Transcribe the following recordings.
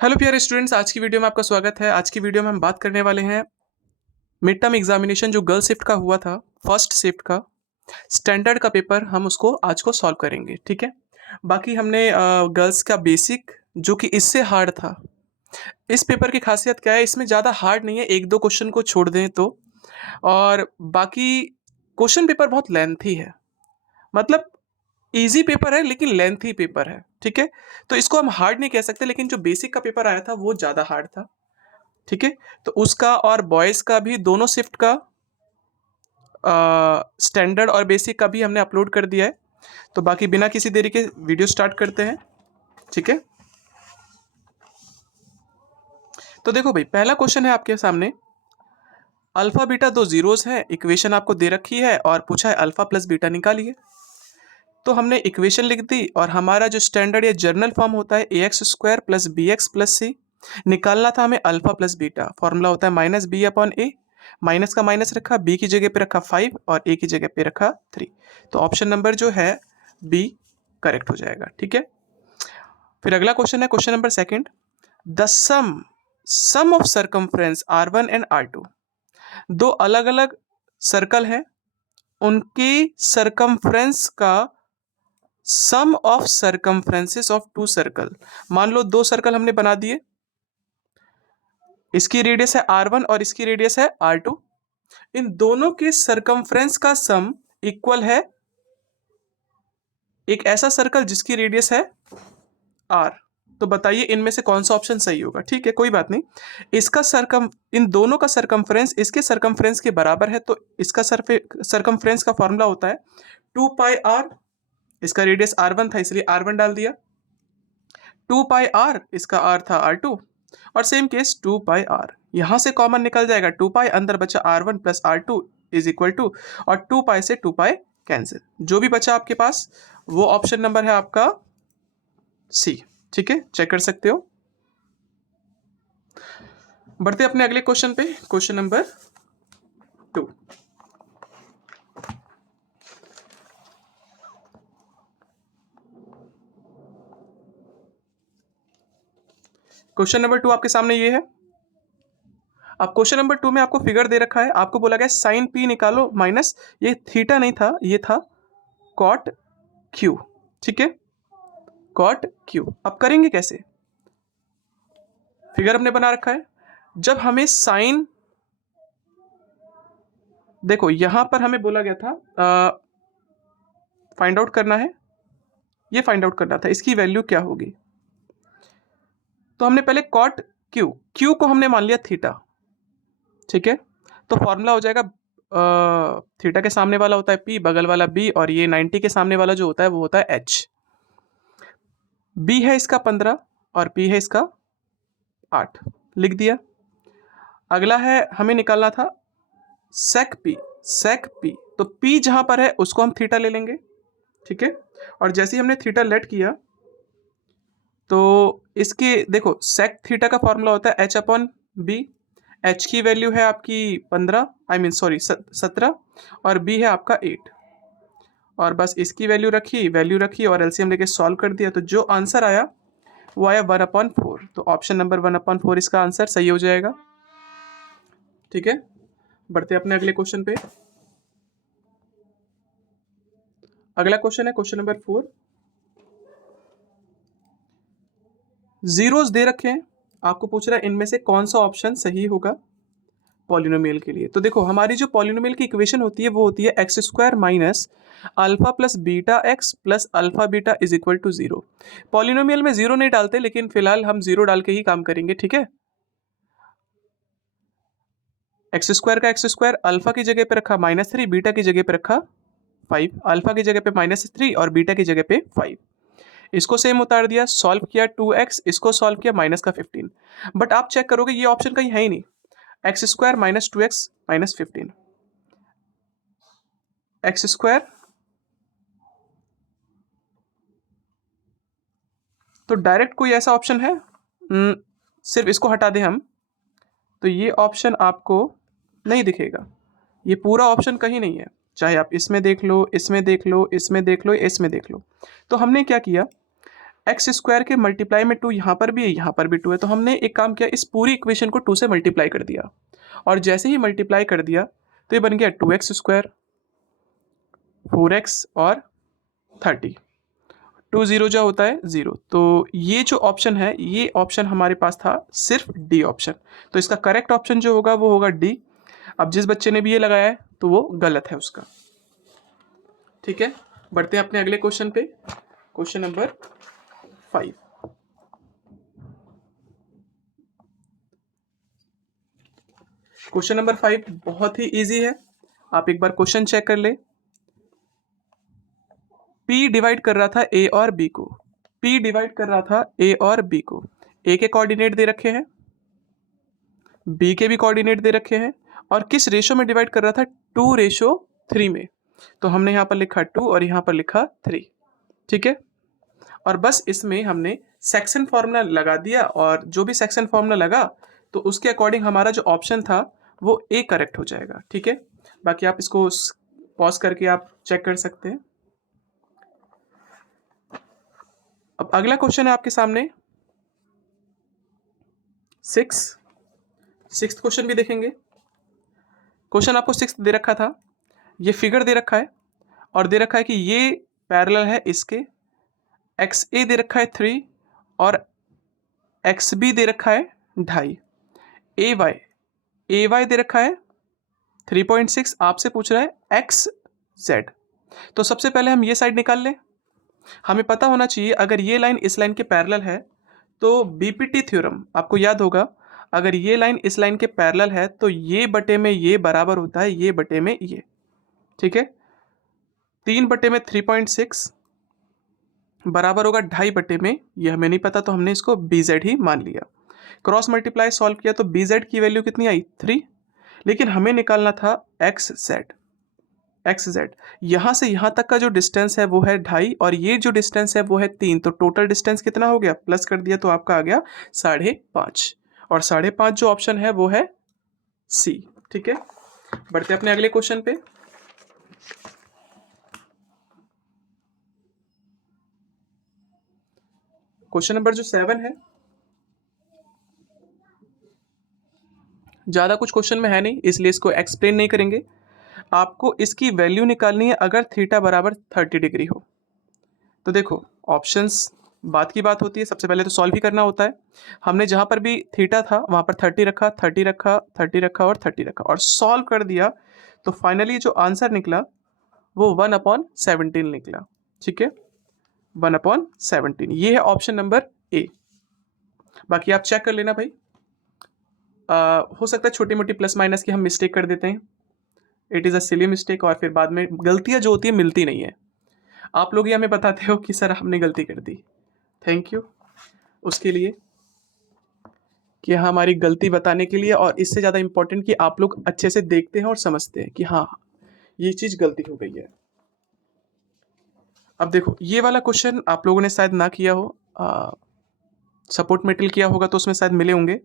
Hello प्यारे students, आज की वीडियो में आपका स्वागत है। आज की वीडियो में हम बात करने वाले हैं मिड टर्म एग्जामिनेशन जो गर्ल शिफ्ट का हुआ था, फर्स्ट शिफ्ट का स्टैंडर्ड का पेपर हम उसको आज को सॉल्व करेंगे। ठीक है, बाकी हमने गर्ल्स का बेसिक जो कि इससे हार्ड था। इस पेपर की खासियत क्या है, इसमें ज़्यादा हार्ड नहीं है, एक दो क्वेश्चन को छोड़ दें तो। और बाकी क्वेश्चन पेपर बहुत लेंथी है, मतलब इजी पेपर है लेकिन लेंथी पेपर है। ठीक है, तो इसको हम हार्ड नहीं कह सकते, लेकिन जो बेसिक का पेपर आया था वो ज़्यादा हार्ड था। ठीक है, तो उसका और बॉयज़ का भी दोनों शिफ्ट का स्टैंडर्ड और बेसिक का भी हमने अपलोड कर दिया है। तो बाकी बिना किसी देरी के वीडियो स्टार्ट करते हैं। ठीक है, तो देखो भाई, पहला क्वेश्चन है आपके सामने। अल्फा बीटा दो जीरोस हैं, इक्वेशन आपको दे रखी है और पूछा है अल्फा प्लस बीटा निकालिए। तो हमने इक्वेशन लिख दी और हमारा जो स्टैंडर्ड या जर्नल फॉर्म होता है a x square plus b x plus c, निकालना था हमें अल्फा प्लस बीटा। फॉर्मूला होता है minus b upon a, minus का माइनस रखा, बी की जगह पे रखा 5 और ए की जगह पे रखा 3। तो ऑप्शन नंबर जो है बी करेक्ट हो जाएगा। ठीक है, फिर अगला क्वेश्चन है question number second. The sum of circumference R1 and R2, दो अलग अलग सर्कल हैं, उनकी सर्कमफ्रेंस का sum of circumferences of two circle. मान लो दो सर्कल हमने बना दिए, इसकी रेडियस है R1 और इसकी रेडियस है R2। इन दोनों के सर्कमफ्रेंस का सम इक्वल है एक ऐसा सर्कल जिसकी रेडियस है R। तो बताइए इनमें से कौन सा ऑप्शन सही होगा। ठीक है, कोई बात नहीं, इसका इन दोनों का सर्कमफ्रेंस इसके सर्कमफ्रेंस के बराबर है, तो इसका सर्कमफ्रेंस का फॉर्मूला होता है 2πr। इसका रेडियस R1 था इसलिए R1 डाल दिया, 2πr इसका R था R2, और सेम केस 2πr यहां से कॉमन निकल जाएगा, 2π अंदर बचा R1 plus R2 is equal to, और 2π से 2π कैंसिल, जो भी बचा आपके पास वो ऑप्शन नंबर है आपका सी। ठीक है, चेक कर सकते हो। बढ़ते अपने अगले क्वेश्चन पे, क्वेश्चन नंबर 2। क्वेश्चन नंबर 2 आपके सामने ये है। अब क्वेश्चन नंबर 2 में आपको फिगर दे रखा है, आपको बोला गया साइन पी निकालो माइनस, ये थीटा नहीं था, ये था कॉट क्यू। ठीक है, कॉट क्यू। अब करेंगे कैसे, फिगर हमने बना रखा है। जब हमें साइन, देखो यहां पर हमें बोला गया था फाइंड आउट करना है, ये फाइंड आउट करना था इसकी वैल्यू क्या होगी। तो हमने पहले कॉट क्यू, क्यू को हमने मान लिया थीटा। ठीक है, तो फॉर्मूला हो जाएगा थीटा के सामने वाला होता है पी, बगल वाला बी, और ये 90 के सामने वाला जो होता है वो होता है एच। बी है इसका 15 और पी है इसका 8, लिख दिया। अगला है हमें निकालना था सेक पी, सेक पी, तो पी जहां पर है उसको हम थीटा ले लेंगे। ठीक है, और जैसे ही हमने थीटा लेट किया तो इसके देखो सेक थीटा का फॉर्मूला होता है एच अपॉन बी। एच की वैल्यू है आपकी 15, आई मीन सॉरी 17, और बी है आपका 8, और बस इसकी वैल्यू रखी और एलसीएम लेके सॉल्व कर दिया, तो जो आंसर आया वो आया 1/4। तो ऑप्शन नंबर 1/4 इसका आंसर सही हो जाएगा। ठीक है, बढ़ते अपने अगले क्वेश्चन पे। अगला क्वेश्चन है क्वेश्चन नंबर 4। जीरोस दे रखे हैं, आपको पूछ रहा है इनमें से कौन सा ऑप्शन सही होगा पॉलिनोमियल के लिए। तो देखो हमारी जो पॉलिनोमियल की इक्वेशन होती है वो होती है x square minus alpha plus beta x plus alpha beta is equal to 0। Polynomial में जीरो नहीं डालते, लेकिन फिलहाल हम जीरो डाल के ही काम करेंगे। ठीक है, एक्स स्क्वायर अल्फा की जगह पे रखा -3, बीटा की जगह पे रखा 5, अल्फा की जगह पे -3 और बीटा की जगह पे 5। इसको सेम उतार दिया, सॉल्व किया 2x, इसको सॉल्व किया माइनस का 15। बट आप चेक करोगे ये ऑप्शन कहीं है ही नहीं, x square minus 2x minus 15, x square, तो डायरेक्ट कोई ऐसा ऑप्शन है? सिर्फ इसको हटा दें हम तो ये ऑप्शन आपको नहीं दिखेगा, ये पूरा ऑप्शन कहीं नहीं है, चाहे आप इसमें देख लो, इसमें देख लो, इसमें देख लो, इसमें देख लो। तो हमने क्या किया, एक्स स्क्वायर के मल्टीप्लाई में 2 यहाँ पर भी है, यहाँ पर भी 2 है, तो हमने एक काम किया, इस पूरी इक्वेशन को 2 से मल्टीप्लाई कर दिया, और जैसे ही मल्टीप्लाई कर दिया तो ये बन गया 2x स्क्वायर, 4x और 30, 2 0 जो होता है 0। तो ये जो ऑप्शन है, ये ऑप्शन हमारे पास था सिर्फ डी ऑप्शन, तो इसका करेक्ट ऑप्शन जो होगा वो होगा डी। अब जिस बच्चे ने भी ये लगाया है तो वो गलत है उसका। ठीक है, बढ़ते हैं अपने अगले क्वेश्चन पे, क्वेश्चन नंबर 5। क्वेश्चन नंबर 5 बहुत ही इजी है, आप एक बार क्वेश्चन चेक कर ले। P डिवाइड कर रहा था A और B को, P डिवाइड कर रहा था A और B को, A के कोऑर्डिनेट दे रखे हैं, B के भी कोऑर्डिनेट दे रखे हैं, और किस रेशो में डिवाइड कर रहा था, 2:3 में। तो हमने यहाँ पर लिखा 2 और यहाँ पर लिखा 3। ठीक है, और बस इसमें हमने सेक्शन फॉर्मूला लगा दिया, और जो भी सेक्शन फॉर्मूला लगा तो उसके अकॉर्डिंग हमारा जो ऑप्शन था वो ए करेक्ट हो जाएगा। ठीक है, बाकी आप इसको पॉज करके आप चेक कर सकते हैं। अब अगला क्वेश्चन है आपके सामने 6th क्वेश्चन भी देखेंगे। क्वेश्चन आपको 6th दे रखा था, ये फिगर दे रखा है, और दे रखा है कि ये पैरेलल है इसके, एक्स ए दे रखा है 3 और एक्स बी दे रखा है 2.5, ए वाई दे रखा है 3.6, आपसे पूछ रहा है एक्स जेड। तो सबसे पहले हम ये साइड निकाल लें। हमें पता होना चाहिए अगर ये लाइन इस लाइन के पैरेलल है तो बीपीटी थ्योरम आपको याद होगा, अगर ये लाइन इस लाइन के पैरेलल है तो ये बटे में ये बराबर होता है ये बटे में ये। ठीक है, 3 बटे में 3.6 बराबर होगा 2.5 बटे में, ये हमें नहीं पता तो हमने इसको BZ ही मान लिया। क्रॉस मल्टीप्लाई सॉल्व किया तो BZ की वैल्यू कितनी आई 3, लेकिन हमें निकालना था XZ। यहाँ से यहाँ तक का जो डिस्टेंस है वो है 2.5 और ये जो डिस्टेंस है वो है 3, तो टोटल डिस्टेंस कितना हो गया, प्लस कर दिया तो आपका आ गया 5.5, और 5.5 जो ऑप्शन है वो है सी। ठीक है, बढ़ते अपने अगले क्वेश्चन पे। क्वेश्चन नंबर जो 7 है, ज़्यादा कुछ क्वेश्चन में है नहीं इसलिए इसको एक्सप्लेन नहीं करेंगे। आपको इसकी वैल्यू निकालनी है अगर थीटा बराबर 30 डिग्री हो। तो देखो ऑप्शंस बात की बात होती है, सबसे पहले तो सॉल्व ही करना होता है। हमने जहाँ पर भी थीटा था वहाँ पर 30 रखा, 30 रखा, 30 रखा और 30 रखा और सॉल्व कर दिया, तो फाइनली जो आंसर निकला वो 1/17 निकला। ठीक है, 1/17, ये है ऑप्शन नंबर ए। बाकी आप चेक कर लेना भाई, हो सकता है छोटी मोटी प्लस माइनस की हम मिस्टेक कर देते हैं, it is a silly mistake, और फिर बाद में गलतियां जो होती है मिलती नहीं है। आप लोग ये हमें बताते हो कि सर हमने गलती कर दी, थैंक यू उसके लिए, कि हमारी गलती बताने के लिए, और इससे ज़्यादा इम्पोर्टेंट कि आप लोग अच्छे से देखते हैं और समझते हैं कि हाँ ये चीज़ गलती हो गई है। अब देखो ये वाला क्वेश्चन आप लोगों ने शायद ना किया हो, सपोर्ट मेटेरियल किया होगा तो उसमें शायद मिले होंगे।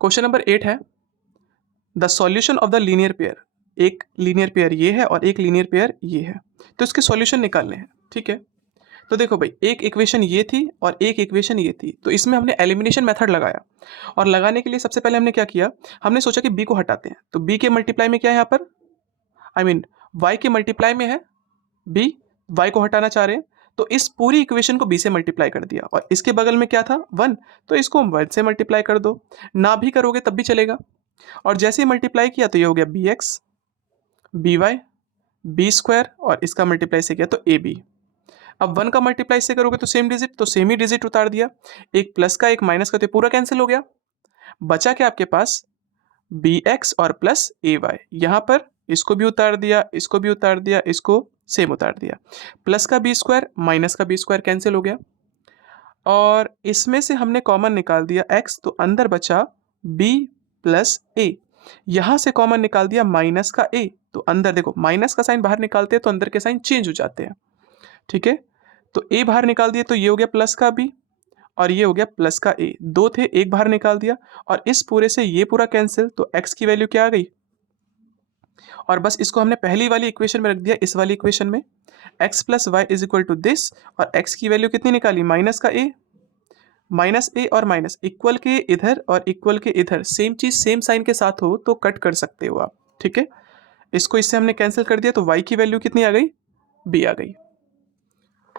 क्वेश्चन नंबर 8 है, the solution of the linear pair, एक लीनियर पेयर ये है और एक लीनियर पेयर ये है, तो इसके सॉल्यूशन निकालने हैं। ठीक है, तो देखो भाई एक इक्वेशन ये थी और एक इक्वेशन ये थी, तो इसमें हमने एलिमिनेशन मेथड लगाया, और लगाने के लिए सबसे पहले हमने क्या किया, हमने सोचा कि b को हटाते हैं, तो b के मल्टीप्लाई में क्या है यहाँ पर, y के मल्टीप्लाई में है b, y को हटाना चाह रहे हैं, तो इस पूरी इक्वेशन को b से मल्टीप्लाई कर दिया, और इसके बगल में क्या था 1, तो इसको 1 से मल्टीप्लाई कर दो, ना भी करोगे तब भी चलेगा, और जैसे ही मल्टीप्लाई किया तो ये हो गया bx, by, b स्क्वायर, और इसका मल्टीप्लाई से किया तो ab। अब 1 का मल्टीप्लाई से करोगे तो सेम डिजिट, तो सेम ही डिजिट उतार दिया, एक प्लस का एक माइनस का, तो पूरा कैंसिल हो गया, बचा क्या आपके पास bx और प्लस ay, यहाँ पर इसको भी उतार दिया, इसको भी उतार दिया, इसको सेम उतार दिया, प्लस का b स्क्वायर माइनस का b स्क्वायर कैंसिल हो गया, और इसमें से हमने कॉमन निकाल दिया x, तो अंदर बचा b प्लस a, यहाँ से कॉमन निकाल दिया माइनस का a, तो अंदर देखो माइनस का साइन बाहर निकालते हैं तो अंदर के साइन चेंज हो जाते हैं। ठीक है, तो a बाहर निकाल दिया तो ये हो गया प्लस का b और ये हो गया प्लस का a, दो थे एक बाहर निकाल दिया, और इस पूरे से ये पूरा कैंसिल, तो x की वैल्यू क्या आ गई, और बस इसको हमने पहली वाली इक्वेशन में रख दिया इस वाली इक्वेशन में, x plus y is equal to this, और x की वैल्यू कितनी निकाली, माइनस का a, माइनस ए और माइनस इक्वल के इधर और इक्वल के इधर सेम चीज सेम साइन के साथ हो तो कट कर सकते हो आप, ठीक है। इसको इससे हमने कैंसिल कर दिया तो y की वैल्यू कितनी आ गई, b आ गई।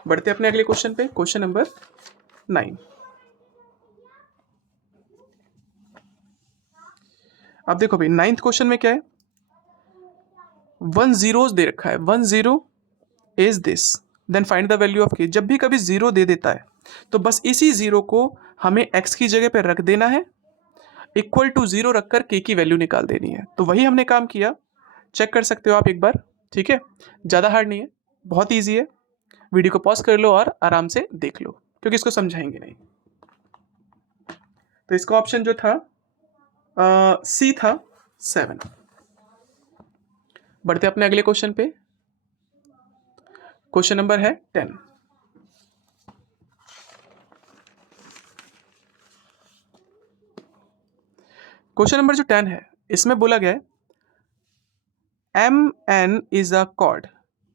बढ़ते अपने अगले क्वेश्चन पे, क्वेश्चन नंबर 9। अब देखो भाई 9th क्वेश्चन में क्या है, 1 zeros दे रखा है, 1 0 is this, then find the value of k। जब भी कभी जीरो दे देता है तो बस इसी जीरो को हमें x की जगह पे रख देना है, इक्वल टू जीरो रखकर k की वैल्यू निकाल देनी है। तो वही हमने काम किया, चेक कर सकते हो आप एक बार, ठीक है। ज़्यादा हार्ड नहीं है, बहुत ईजी है। वीडियो को पॉज कर लो और आराम से देख लो, क्योंकि इसको समझाएंगे नहीं। तो इसका ऑप्शन जो था सी था 7। बढ़ते अपने अगले क्वेश्चन पे, क्वेश्चन नंबर है 10। क्वेश्चन नंबर जो 10 है इसमें बोला गया है MN is a cord.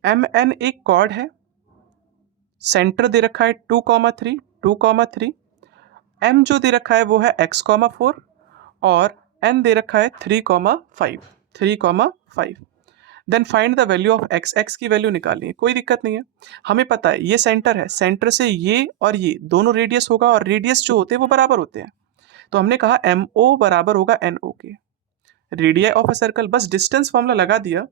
MN एक कॉर्ड है, सेंटर दे रखा है 2,3 2,3, M जो दे रखा है वो है x,4 और N दे रखा है 3,5 3,5। Then find the value of x, x की वैल्यू निकालनी है, कोई दिक्कत नहीं है। हमें पता है ये सेंटर है, सेंटर से ये और ये दोनों रेडियस होगा, और रेडियस जो होते हैं वो बराबर होते हैं। तो हमने कहा MO बराबर होगा NO के, रेडियाई ऑफ अ सर्कल, बस डिस्टेंस फॉर्मूला लगा दिया।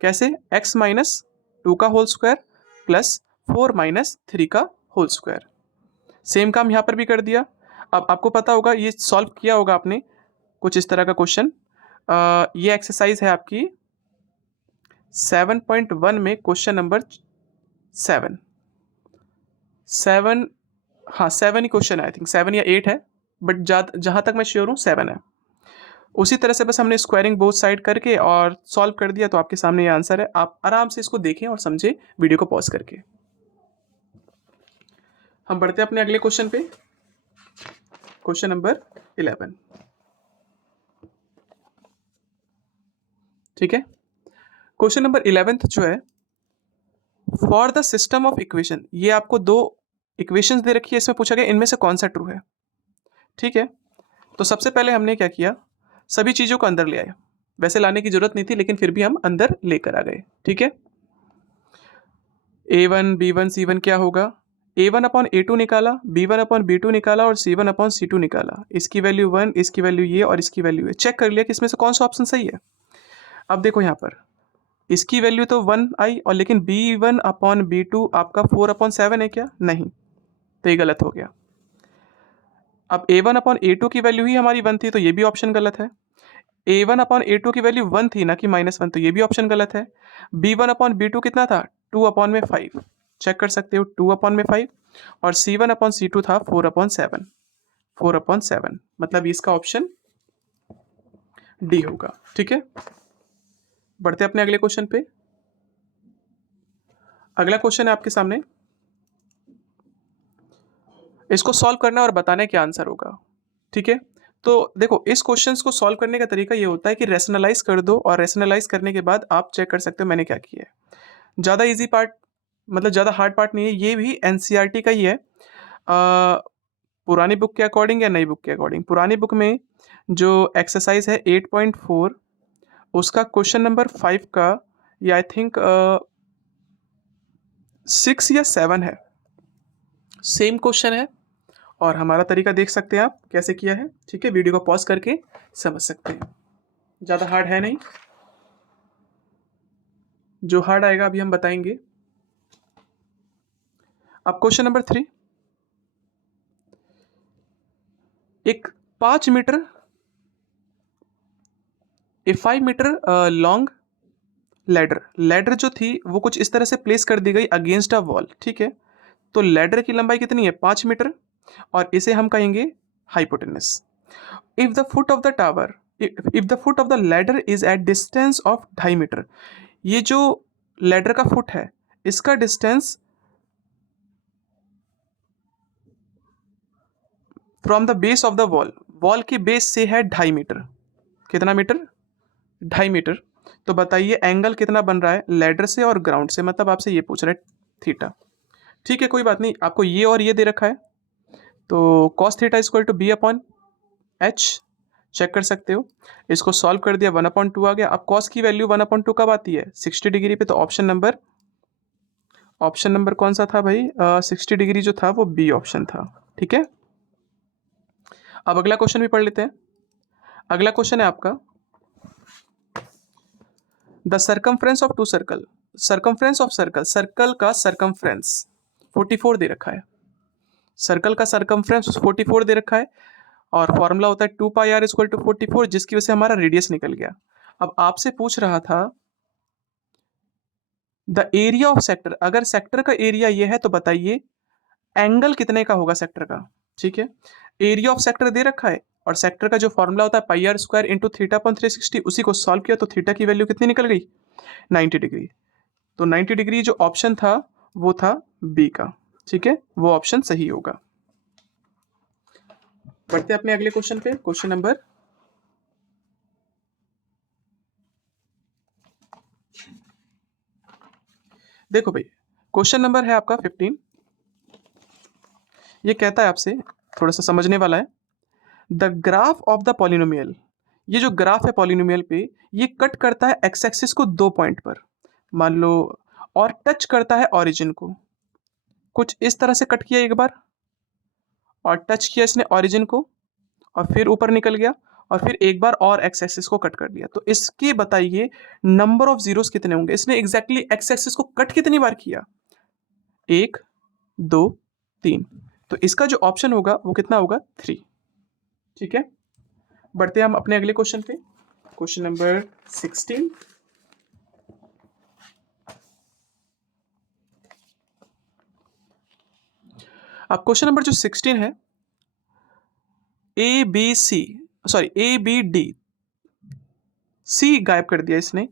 कैसे, x माइनस 2 का होल स्क्वायर प्लस 4 माइनस 3 का होल स्क्वायर। सेम काम यहाँ पर भी कर दिया। अब आपको पता होगा, ये सॉल्व किया होगा आपने कुछ इस तरह का क्वेश्चन। ये एक्सरसाइज है आपकी 7.1 में क्वेश्चन नंबर 7 7, हाँ 7 ही क्वेश्चन है, आई थिंक 7 या 8 है, बट जहाँ तक मैं श्योर हूँ 7 है। उसी तरह से बस हमने स्क्वायरिंग बोथ साइड करके और सॉल्व कर दिया, तो आपके सामने ये आंसर है। आप आराम से इसको देखें और समझें वीडियो को पॉज करके। हम बढ़ते हैं अपने अगले क्वेश्चन पे, क्वेश्चन नंबर 11, ठीक है। क्वेश्चन नंबर 11 जो है, for the system of equation, ये आपको दो इक्वेशंस दे रखी है, इसमें पूछा गया इनमें से कौन सा ट्रू है, ठीक है। तो सबसे पहले हमने क्या किया, सभी चीज़ों को अंदर ले आए। वैसे लाने की जरूरत नहीं थी, लेकिन फिर भी हम अंदर लेकर आ गए, ठीक है। A1 B1 C1 क्या होगा, A1 अपॉन A2 निकाला, B1 अपॉन B2 निकाला और C1 अपॉन C2 निकाला। इसकी वैल्यू 1, इसकी वैल्यू ये और इसकी वैल्यू ये। चेक कर लिया कि इसमें से कौन सा ऑप्शन सही है। अब देखो यहाँ पर इसकी वैल्यू तो 1 आई, और लेकिन B1 अपॉन B2 आपका 4/7 है क्या, नहीं, तो ये गलत हो गया। अब A1 अपॉन A2 की वैल्यू ही हमारी 1 थी, तो ये भी ऑप्शन गलत है। A1 अपॉन A2 की वैल्यू 1 थी ना कि -1, तो ये भी ऑप्शन गलत है। B1 अपॉन B2 कितना था, 2/5, चेक कर सकते हो 2/5, और C1 अपॉन C2 था 4/7, 4/7, मतलब इसका ऑप्शन डी होगा, ठीक है। बढ़ते अपने अगले क्वेश्चन पे। अगला क्वेश्चन है आपके सामने, इसको सॉल्व करना है और बताना है क्या आंसर होगा, ठीक है। तो देखो इस क्वेश्चंस को सॉल्व करने का तरीका ये होता है कि रेशनलाइज कर दो, और रेशनलाइज करने के बाद आप चेक कर सकते हो मैंने क्या किया है। ज़्यादा इजी पार्ट, मतलब ज़्यादा हार्ड पार्ट नहीं है, ये भी एनसीईआरटी का ही है। पुरानी बुक के अकॉर्डिंग या नई बुक के अकॉर्डिंग, पुरानी बुक में जो एक्सरसाइज है 8.4, उसका क्वेश्चन नंबर 5 का या आई थिंक 6 या 7 है, सेम क्वेश्चन है। और हमारा तरीका देख सकते हैं आप कैसे किया है, ठीक है। वीडियो को पॉज करके समझ सकते हैं, ज़्यादा हार्ड है नहीं। जो हार्ड आएगा अभी हम बताएंगे। अब क्वेश्चन नंबर 3, एक 5 मीटर, 5 मीटर लॉन्ग लैडर जो थी वो कुछ इस तरह से प्लेस कर दी गई अगेंस्ट अ वॉल, ठीक है। तो लैडर की लंबाई कितनी है, 5 मीटर, और इसे हम कहेंगे hypotenuse. If the foot of the tower, if the foot of the ladder is at distance of 2.5 metre, ये जो लैडर का फुट है इसका distance from the base of the wall, wall की बेस से है 2.5 मीटर। कितना मीटर, 2.5 मीटर। तो बताइए एंगल कितना बन रहा है लैडर से और ग्राउंड से, मतलब आपसे ये पूछ रहा है थीटा। ठीक है कोई बात नहीं, आपको ये और ये दे रखा है, तो cos theta equal to B upon H, check कर सकते हो। इसको सॉल्व कर दिया, 1/2 आ गया। अब कॉस की वैल्यू 1/2 कब आती है 60 डिग्री पे, तो ऑप्शन नंबर कौन सा था भाई, 60 डिग्री जो था वो बी ऑप्शन था। ठीक है, अब अगला क्वेश्चन भी पढ़ लेते हैं। अगला क्वेश्चन है आपका, the circumference of two circle, circumference of circle, circle का सर्कमफ्रेंस 44 दे रखा है, सर्कल का सर्कमफ्रेंस 44 दे रखा है, और फॉर्मूला होता है 2πr इक्वल टू 44, जिसकी वजह से हमारा रेडियस निकल गया। अब आपसे पूछ रहा था द एरिया ऑफ सेक्टर, अगर सेक्टर का एरिया ये है तो बताइए एंगल कितने का होगा सेक्टर का। ठीक है, एरिया ऑफ सेक्टर दे रखा है, और सेक्टर का जो फॉर्मूला होता है πr² इंटू थीटा अपॉन 360, उसी को सॉल्व किया तो थीटा की वैल्यू कितनी निकल गई 90 डिग्री। तो 90 डिग्री जो ऑप्शन था वो था बी का। ठीक है, वो ऑप्शन सही होगा। बढ़ते हैं अपने अगले क्वेश्चन पे, क्वेश्चन नंबर, देखो भाई क्वेश्चन नंबर है आपका 15। ये कहता है आपसे, थोड़ा सा समझने वाला है, the graph of the polynomial, ये जो ग्राफ है पॉलिनोमियल पे, ये कट करता है एक्स एक्सिस को 2 पॉइंट पर मान लो, और टच करता है ओरिजिन को। कुछ इस तरह से कट किया एक बार, और टच किया इसने ओरिजिन को, और फिर ऊपर निकल गया, और फिर एक बार और एक्स एक्सिस को कट कर दिया। तो इसके बताइए नंबर ऑफ जीरोस कितने होंगे, इसने एग्जैक्टली एक्स एक्सिस को कट कितनी बार किया, 1 2 3, तो इसका जो ऑप्शन होगा वो कितना होगा 3। ठीक है, बढ़ते हैं हम अपने अगले क्वेश्चन पे, क्वेश्चन नंबर 16। अब क्वेश्चन नंबर जो 16 है, A B C, sorry A B D, C गायब कर दिया इसने,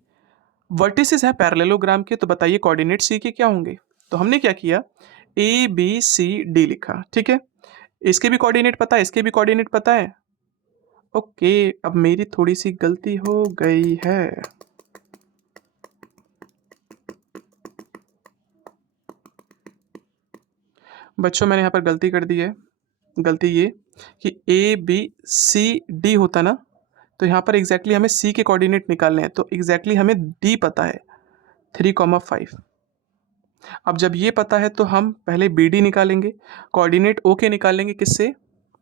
वर्टिसेस है पैरेललोग्राम के, तो बताइए कोऑर्डिनेट सी के क्या होंगे। तो हमने क्या किया, ए बी सी डी लिखा। ठीक है, इसके भी कोऑर्डिनेट पता है, इसके भी कोऑर्डिनेट पता है। ओके, अब मेरी थोड़ी सी गलती हो गई है, बच्चों मैंने यहाँ पर गलती कर दी है। गलती ये कि ए बी सी डी होता ना, तो यहाँ पर एग्जैक्टली हमें सी के कोऑर्डिनेट निकालने हैं, तो एग्जैक्टली हमें डी पता है 3,5। अब जब ये पता है तो हम पहले बी डी निकालेंगे, कोऑर्डिनेट ओ के निकालेंगे किससे,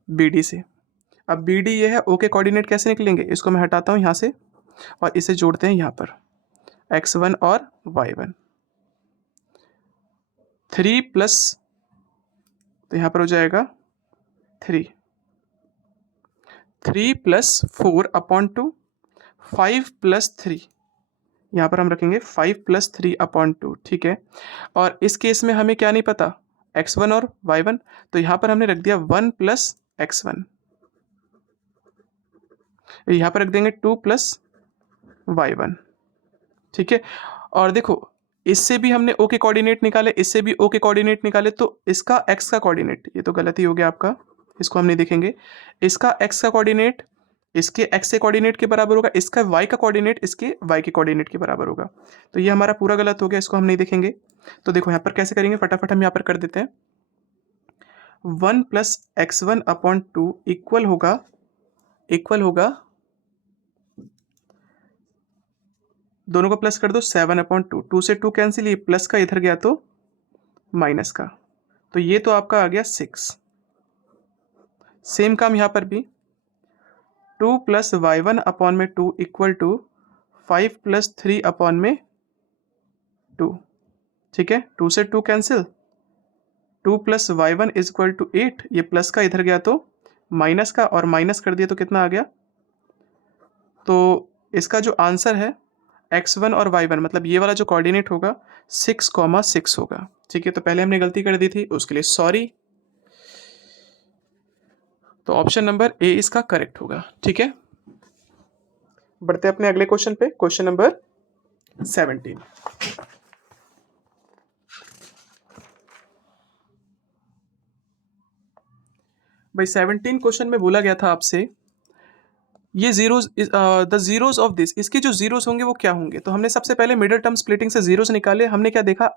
बी डी से। अब बी डी ये है, ओ के कोऑर्डिनेट कैसे निकलेंगे, इसको मैं हटाता हूँ यहाँ से, और इसे जोड़ते हैं यहाँ पर, x1 और y1, 3 प्लस, तो यहाँ पर हो जाएगा 3 प्लस 4/2, 5 प्लस 3, यहाँ पर हम रखेंगे 5 प्लस 3/2। ठीक है, और इस केस में हमें क्या नहीं पता, x1 और y1, तो यहाँ पर हमने रख दिया 1 प्लस x1, यहाँ पर रख देंगे 2 प्लस y1। ठीक है, और देखो इससे भी हमने o के कोऑर्डिनेट निकाले, इससे भी o के कोऑर्डिनेट निकाले, तो इसका x का कोऑर्डिनेट, ये तो गलत ही हो गया आपका, इसको हम नहीं देखेंगे, इसका x का कोऑर्डिनेट इसके x के कोऑर्डिनेट के बराबर होगा, इसका y का कोऑर्डिनेट इसके y के कोऑर्डिनेट के बराबर होगा, तो ये हमारा पूरा गलत हो गया, इसको हम नहीं देखेंगे। तो देखो यहाँ पर कैसे करेंगे, फटाफट हम यहाँ पर कर देते हैं, 1 प्लस x1/2 इक्वल होगा, दोनों को प्लस कर दो, 7/2, 2 से 2 कैंसिल, ये प्लस का इधर गया तो माइनस का, तो ये तो आपका आ गया 6। सेम काम यहाँ पर भी, 2 plus y1/2 equal to 5 plus 3/2। ठीक है, 2 से 2 cancel, 2 plus y1 is equal to 8, ये प्लस का इधर गया तो माइनस का, और माइनस कर दिया तो कितना आ गया, तो इसका जो आंसर है x1 और y1, मतलब ये वाला जो कोऑर्डिनेट होगा 6,6 होगा। ठीक है, तो पहले हमने गलती कर दी थी, उसके लिए सॉरी। तो ऑप्शन नंबर ए इसका करेक्ट होगा। ठीक है, बढ़ते अपने अगले क्वेश्चन पे, क्वेश्चन नंबर 17। भाई 17 क्वेश्चन में बोला गया था आपसे, ये zeros, the zeros of this, इसके जो जीरोज होंगे वो क्या होंगे? तो हमने सबसे पहले मिडिल टर्म स्प्लिटिंग से जीरोज निकाले, हमने क्या देखा,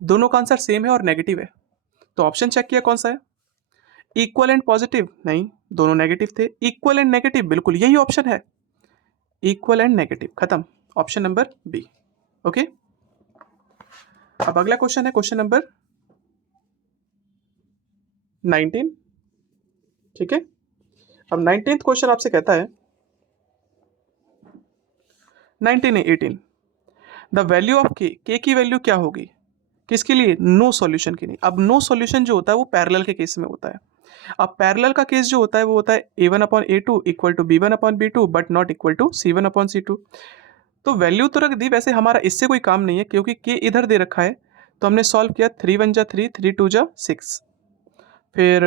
दोनों का आंसर सेम है और नेगेटिव है, तो ऑप्शन चेक किया कौन सा है। इक्वल एंड पॉजिटिव, नहीं, दोनों नेगेटिव थे। इक्वल एंड नेगेटिव, बिल्कुल यही ऑप्शन है, इक्वल एंड नेगेटिव, खत्म, ऑप्शन नंबर बी। ओके, अब अगला क्वेश्चन है क्वेश्चन नंबर 19, ठीक है। अब 19th क्वेश्चन आपसे कहता है 19 है 18, द वैल्यू ऑफ के की वैल्यू क्या होगी, किसके लिए, नो सॉल्यूशन के लिए। अब नो सॉल्यूशन जो होता है वो पैरेलल के केस में होता है। अब पैरेलल का केस जो होता है वो होता है a1/a2 equal to b1/b2 but not equal to c1/c2। तो वैल्यू तो रख दी, वैसे हमारा इससे कोई काम नहीं है क्योंकि के इधर दे रखा है, तो हमने सॉल्व किया, 3 1 जा 3, 3 2 जा 6, फिर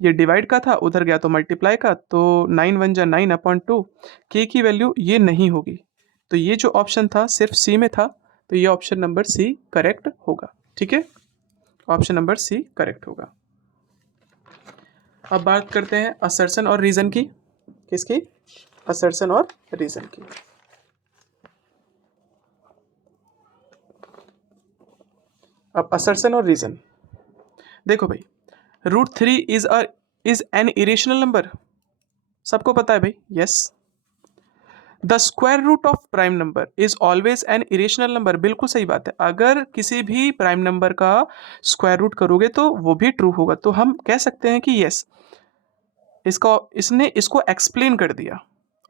ये डिवाइड का था, उधर गया तो मल्टीप्लाई का, तो 9 1 जा 9/2, के की वैल्यू ये नहीं होगी, तो ये जो ऑप्शन था सिर्फ सी में था, तो ये ऑप्शन नंबर सी करेक्ट होगा, ठीक है, ऑप्शन नंबर सी करेक्ट होगा। अब बात करते हैं असर्शन और रीजन की, किसकी, असर्शन और रीजन की। अब असर्शन और रीजन देखो भाई, √3 इज एन इरेशनल नंबर, सबको पता है भाई, yes. The square root of prime number is always an irrational number, बिल्कुल सही बात है, अगर किसी भी प्राइम नंबर का स्क्वायर रूट करोगे तो वो भी ट्रू होगा, तो हम कह सकते हैं कि यस, इसने इसको एक्सप्लेन कर दिया,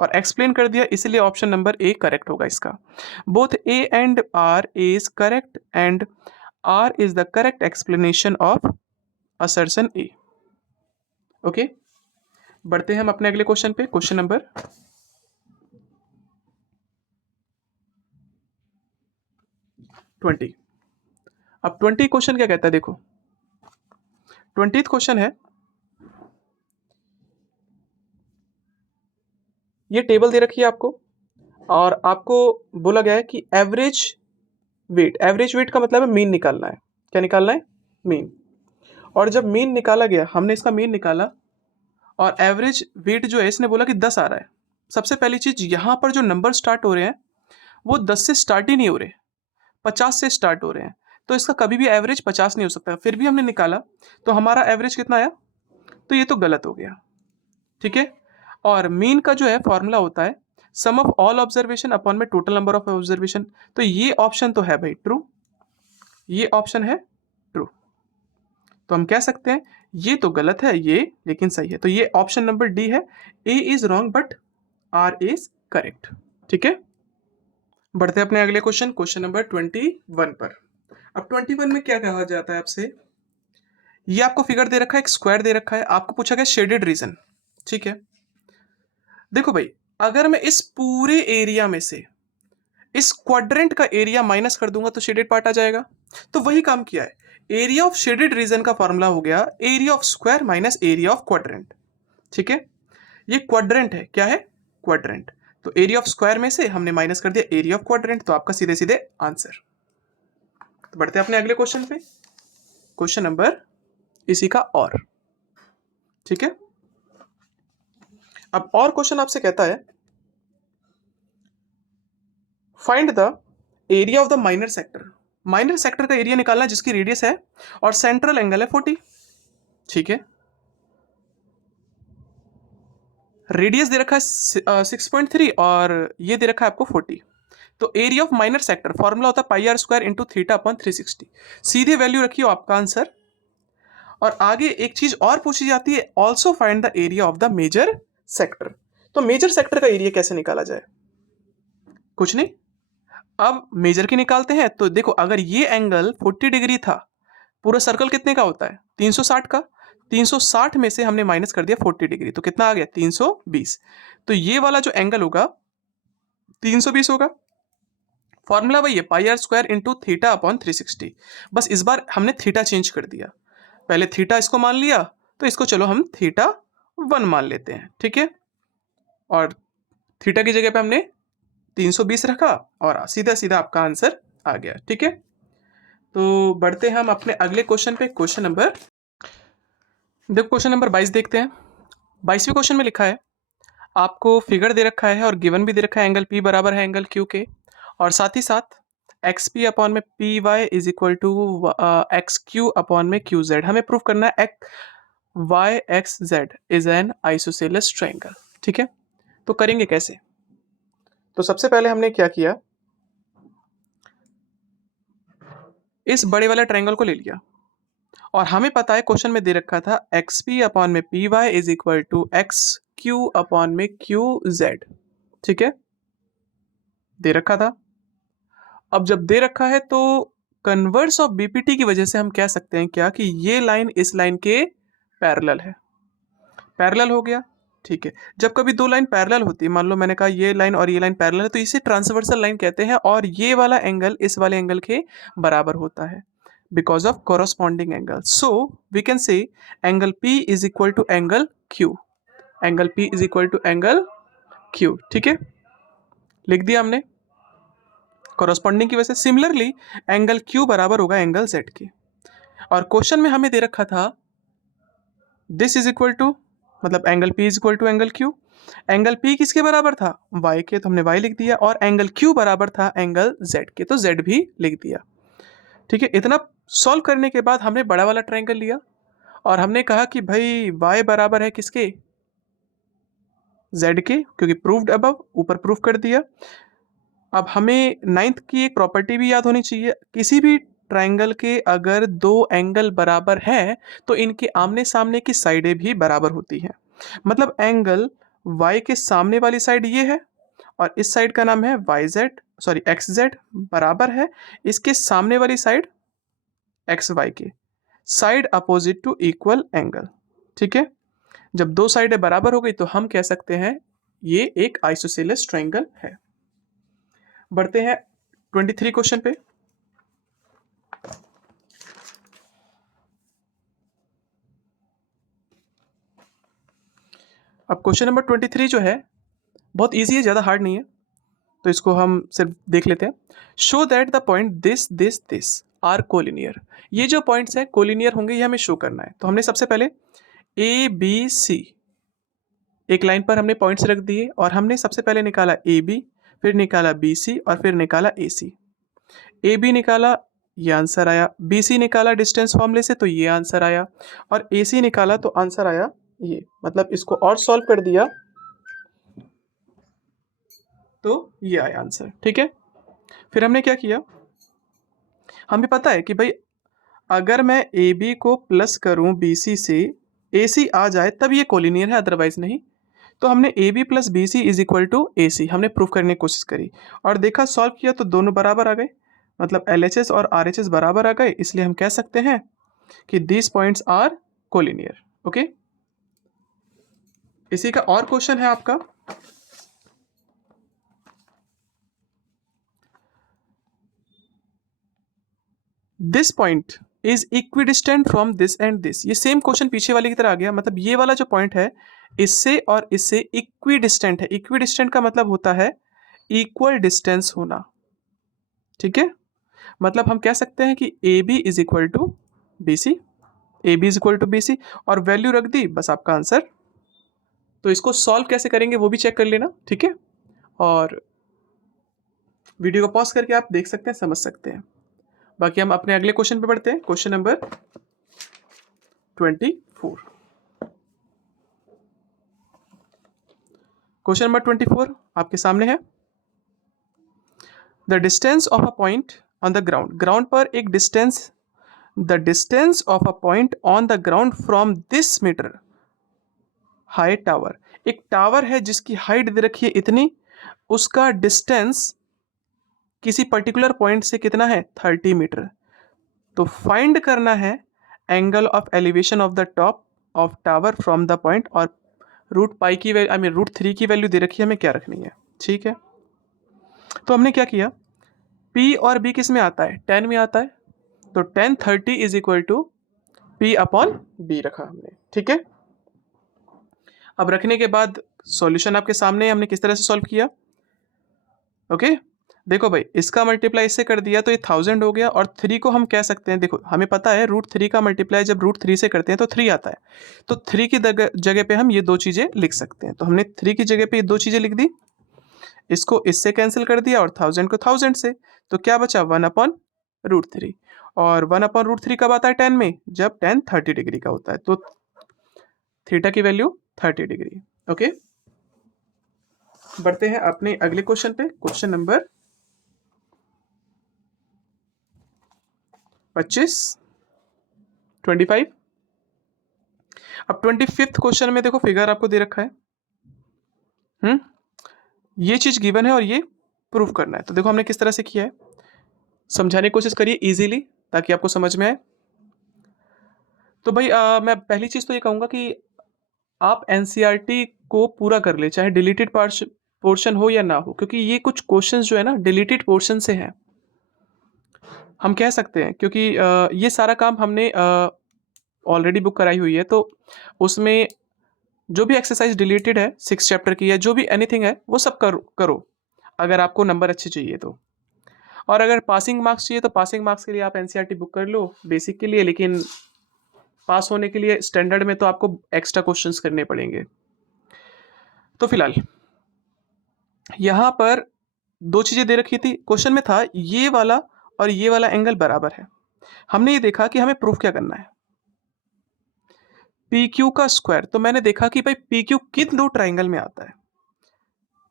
और एक्सप्लेन कर दिया इसलिए ऑप्शन नंबर ए करेक्ट होगा इसका। Both A and R is correct and R is the correct explanation of assertion A. Okay, बढ़ते हैं हम अपने अगले क्वेश्चन पे, क्वेश्चन नंबर 20। अब 20 क्वेश्चन क्या कहता है, देखो 20th क्वेश्चन है, ये टेबल दे रखी है आपको और आपको बोला गया है कि एवरेज वेट का मतलब है मीन निकालना है, क्या निकालना है, मीन। और जब मीन निकाला गया, हमने इसका मीन निकाला और एवरेज वेट जो है इसने बोला कि 10 आ रहा है। सबसे पहली चीज, यहां पर जो नंबर स्टार्ट हो रहे हैं वो 10 से स्टार्ट ही नहीं हो रहे, 50 से स्टार्ट हो रहे हैं, तो इसका कभी भी एवरेज 50 नहीं हो सकता। फिर भी हमने निकाला तो हमारा एवरेज कितना आया, तो ये तो गलत हो गया, ठीक है। और मीन का जो है फॉर्मूला होता है सम ऑफ ऑल ऑब्जर्वेशन अपॉन में टोटल नंबर ऑफ ऑब्जर्वेशन, तो ये ऑप्शन तो है भाई ट्रू, ये ऑप्शन है ट्रू, तो हम कह सकते हैं ये तो गलत है ये, लेकिन सही है, तो ये ऑप्शन नंबर डी है, A is wrong but R is correct, ठीक है। बढ़ते हैं अपने अगले क्वेश्चन, क्वेश्चन नंबर 21 पर। अब 21 में क्या कहा जाता है आपसे, ये आपको फिगर दे रखा है, एक स्क्वायर दे रखा है, आपको पूछा गया शेडेड रीजन, ठीक है। देखो भाई, अगर मैं इस पूरे एरिया में से इस क्वाड्रेंट का एरिया माइनस कर दूंगा तो शेडेड पार्ट आ जाएगा, तो वही काम किया है। एरिया ऑफ शेडेड रीजन का फॉर्मूला हो गया area of square minus area of quadrant, ठीक है। ये क्वाड्रेंट है, क्या है, क्वाड्रेंट, तो एरिया ऑफ स्क्वायर में से हमने माइनस कर दिया एरिया ऑफ क्वाड्रेंट, तो आपका सीधे सीधे आंसर। तो बढ़ते हैं अपने अगले क्वेश्चन पे, क्वेश्चन नंबर इसी का और, ठीक है। अब और क्वेश्चन आपसे कहता है find the area of the minor sector, minor sector का एरिया निकालना जिसकी रेडियस है और सेंट्रल एंगल है 40, ठीक है। रेडियस दे रखा है 6.3 और ये दे रखा है आपको 40, तो area of minor sector formula होता है pi r square into theta upon 360, सीधे वैल्यू रखिए आपका आंसर। और आगे एक चीज और पूछी जाती है, also find the area of the major sector, तो मेजर सेक्टर का एरिया कैसे निकाला जाए, कुछ नहीं, अब मेजर की निकालते हैं, तो देखो अगर ये एंगल 40 डिग्री था, पूरा सर्कल कितने का होता है 360 का, 360 में से हमने माइनस कर दिया 40 डिग्री, तो कितना आ गया 320, तो ये वाला जो एंगल होगा 320 होगा। फॉर्मूला वही है pi r square into theta upon 360, बस इस बार हमने थीटा चेंज कर दिया, पहले थीटा इसको मान लिया, तो इसको चलो हम थीटा 1 मान लेते हैं, ठीक है। और थीटा की जगह पे हमने 320 रखा और सीधा सीधा आपका आंसर आ गया, ठीक है। तो बढ़ते हैं हम अपने अगले क्वेश्चन पे, क्वेश्चन नंबर 22 देखते हैं। 22वें क्वेश्चन में लिखा है आपको फिगर दे रखा है और गिवन भी दे रखा है एंगल P बराबर है एंगल Q के, और साथ ही साथ एक्स पी अपॉन में P Y is equal to X Q upon में क्यू जेड। हमें प्रूव करना है Y X Z is an isosceles triangle. ठीक है, तो करेंगे कैसे? तो सबसे पहले हमने क्या किया, इस बड़े वाले ट्रायंगल को ले लिया, और हमें पता है क्वेश्चन में दे रखा था एक्स पी अपॉन में P Y is equal to X Q upon में क्यू जेड। ठीक है, दे रखा था। अब जब दे रखा है तो कन्वर्स ऑफ बीपीटी की वजह से हम कह सकते हैं क्या कि ये लाइन इस लाइन के पैरेलल है। पैरेलल हो गया। ठीक है, जब कभी दो लाइन पैरेलल होती है, मान लो मैंने कहा ये लाइन और ये लाइन पैरेलल है, तो इसे ट्रांसवर्सल लाइन कहते हैं, और ये वाला एंगल इस वाले एंगल के बराबर होता है because of corresponding angle. So we can say angle P is equal to angle Q, angle P is equal to angle Q। ठीक है, लिख दिया हमने कोरोस्पॉन्डिंग की वजह से। सिमिलरली एंगल Q बराबर होगा एंगल Z के, और क्वेश्चन में हमें दे रखा था दिस इज इक्वल टू, मतलब angle P is equal to angle Q। Angle P किसके बराबर था? Y के, तो हमने Y लिख दिया, और एंगल Q बराबर था एंगल Z के, तो Z भी लिख दिया। ठीक है, इतना सॉल्व करने के बाद हमने बड़ा वाला ट्रायंगल लिया, और हमने कहा कि भाई Y बराबर है किसके? Z के, क्योंकि प्रूव्ड अबव, ऊपर प्रूव कर दिया। अब हमें नाइन्थ की एक प्रॉपर्टी भी याद होनी चाहिए, किसी भी ट्रायंगल के अगर दो एंगल बराबर हैं तो इनके आमने सामने की साइडें भी बराबर होती हैं। मतलब एंगल y के सामने वाली साइड ये है, और इस साइड का नाम है xz बराबर है इसके सामने वाली साइड xy के, side opposite to equal angle. ठीक है, जब दो साइडें बराबर हो गई तो हम कह सकते हैं ये एक आइसोसेलेस ट्रायंगल है। बढ़ते हैं 23 क्वेश्चन पे। अब क्वेश्चन नंबर 23 जो है बहुत इजी है, ज़्यादा हार्ड नहीं है, तो इसको हम सिर्फ देख लेते हैं। Show that the point this this this are collinear. ये जो पॉइंट्स हैं कोलिनियर होंगे, ये हमें शो करना है। तो हमने सबसे पहले ए बी सी एक लाइन पर हमने पॉइंट्स रख दिए, और हमने सबसे पहले निकाला ए बी, फिर निकाला बी सी, और फिर निकाला ए सी। ए बी निकाला, ये आंसर आया। बी सी निकाला डिस्टेंस फॉर्मूले से, तो ये आंसर आया। और ए सी निकाला तो आंसर आया ये। मतलब इसको और सॉल्व कर दिया तो ये आया आंसर। ठीक है, फिर हमने क्या किया, हमें पता है कि भाई अगर मैं ए बी को प्लस करूं बी सी से, ए सी आ जाए तब ये कोलिनियर है, अदरवाइज नहीं। तो हमने a b plus b c is equal to a c हमने प्रूफ करने की कोशिश करी, और देखा सॉल्व किया तो दोनों बराबर आ गए, मतलब एल एच एस और आर एच एस बराबर आ गए, इसलिए हम कह सकते हैं कि these points are collinear. Okay, इसी का और क्वेश्चन है आपका, this point is equidistant from this and this. ये सेम क्वेश्चन पीछे वाले की तरह आ गया, मतलब ये वाला जो पॉइंट है इससे और इससे इक्विडिस्टेंट है। इक्विडिस्टेंट का मतलब होता है इक्वल डिस्टेंस होना। ठीक है, मतलब हम कह सकते हैं कि A B is equal to B C, A B is equal to B C, और वैल्यू रख दी, बस आपका आंसर। तो इसको सॉल्व कैसे करेंगे वो भी चेक कर लेना। ठीक है, और वीडियो को पॉज करके आप देख सकते हैं, समझ सकते हैं। बाकी हम अपने अगले क्वेश्चन पे बढ़ते हैं, क्वेश्चन नंबर 24। क्वेश्चन नंबर 24 आपके सामने है। The distance of a point on the ground, ground पर एक distance, the distance of a point on the ground from this metre high tower. एक टावर है जिसकी हाइट दे रखी है इतनी, उसका डिस्टेंस किसी पर्टिकुलर पॉइंट से कितना है 30 मीटर। तो फाइंड करना है angle of elevation of the top of tower from the point, और रूट पाई की वैल्यू, आई मीन रूट 3 की वैल्यू दे रखी है, हमें क्या रखनी है। ठीक है, तो हमने क्या किया, P और B किस में आता है, 10 में आता है, तो 10 30 is equal to P upon B रखा हमने। ठीक है, अब रखने के बाद सॉल्यूशन आपके सामने, हमने किस तरह से सॉल्व किया। ओके, देखो भाई, इसका मल्टीप्लाई इससे कर दिया तो ये 1000 हो गया, और 3 को हम कह सकते हैं, देखो हमें पता है √3 का मल्टीप्लाई जब √3 से करते हैं तो 3 आता है, तो 3 की जगह पे हम ये दो चीज़ें लिख सकते हैं। तो हमने 3 की जगह पे ये दो चीज़ें लिख दी, इसको इससे कैंसिल कर दिया और 1000 को 1000 से, तो क्या बचा 1/√3। और 1/√3 कब आता है 10 में, जब 10 30 डिग्री का होता है, तो थीटा की वैल्यू 30 डिग्री। ओके, बढ़ते हैं अपने अगले क्वेश्चन पे, क्वेश्चन नंबर 25 25। अब 25th क्वेश्चन में देखो फिगर आपको दे रखा है, ये चीज गिवन है और ये प्रूफ करना है। तो देखो हमने किस तरह से किया है, समझाने की कोशिश करिए इजीली ताकि आपको समझ में आए। तो भाई मैं पहली चीज तो ये कहूंगा कि आप एनसीईआरटी को पूरा कर ले, चाहे डिलीटेड पोर्शन हो या ना हो, क्योंकि ये कुछ क्वेश्चंस जो है ना डिलीटेड पोर्शन से हैं, हम कह सकते हैं, क्योंकि ये सारा काम हमने ऑलरेडी बुक कराई हुई है, तो उसमें जो भी एक्सरसाइज डिलीटेड है 6 चैप्टर की या जो भी एनीथिंग है वो सब करो अगर आपको नंबर अच्छे चाहिए तो। और अगर पासिंग मार्क्स चाहिए तो पासिंग मार्क्स के लिए आप एनसीईआरटी बुक कर लो बेसिक के लिए, लेकिन पास होने के लिए स्टैंडर्ड में तो आपको एक्स्ट्रा क्वेश्चंस करने पड़ेंगे। तो फिलहाल यहाँ पर दो चीज़ें दे रखी थी, क्वेश्चन में था ये वाला और ये वाला एंगल बराबर है। हमने ये देखा कि हमें प्रूफ क्या करना है, पी क्यू का स्क्वायर। तो मैंने देखा कि भाई पी क्यू किन दो ट्राइंगल में आता है,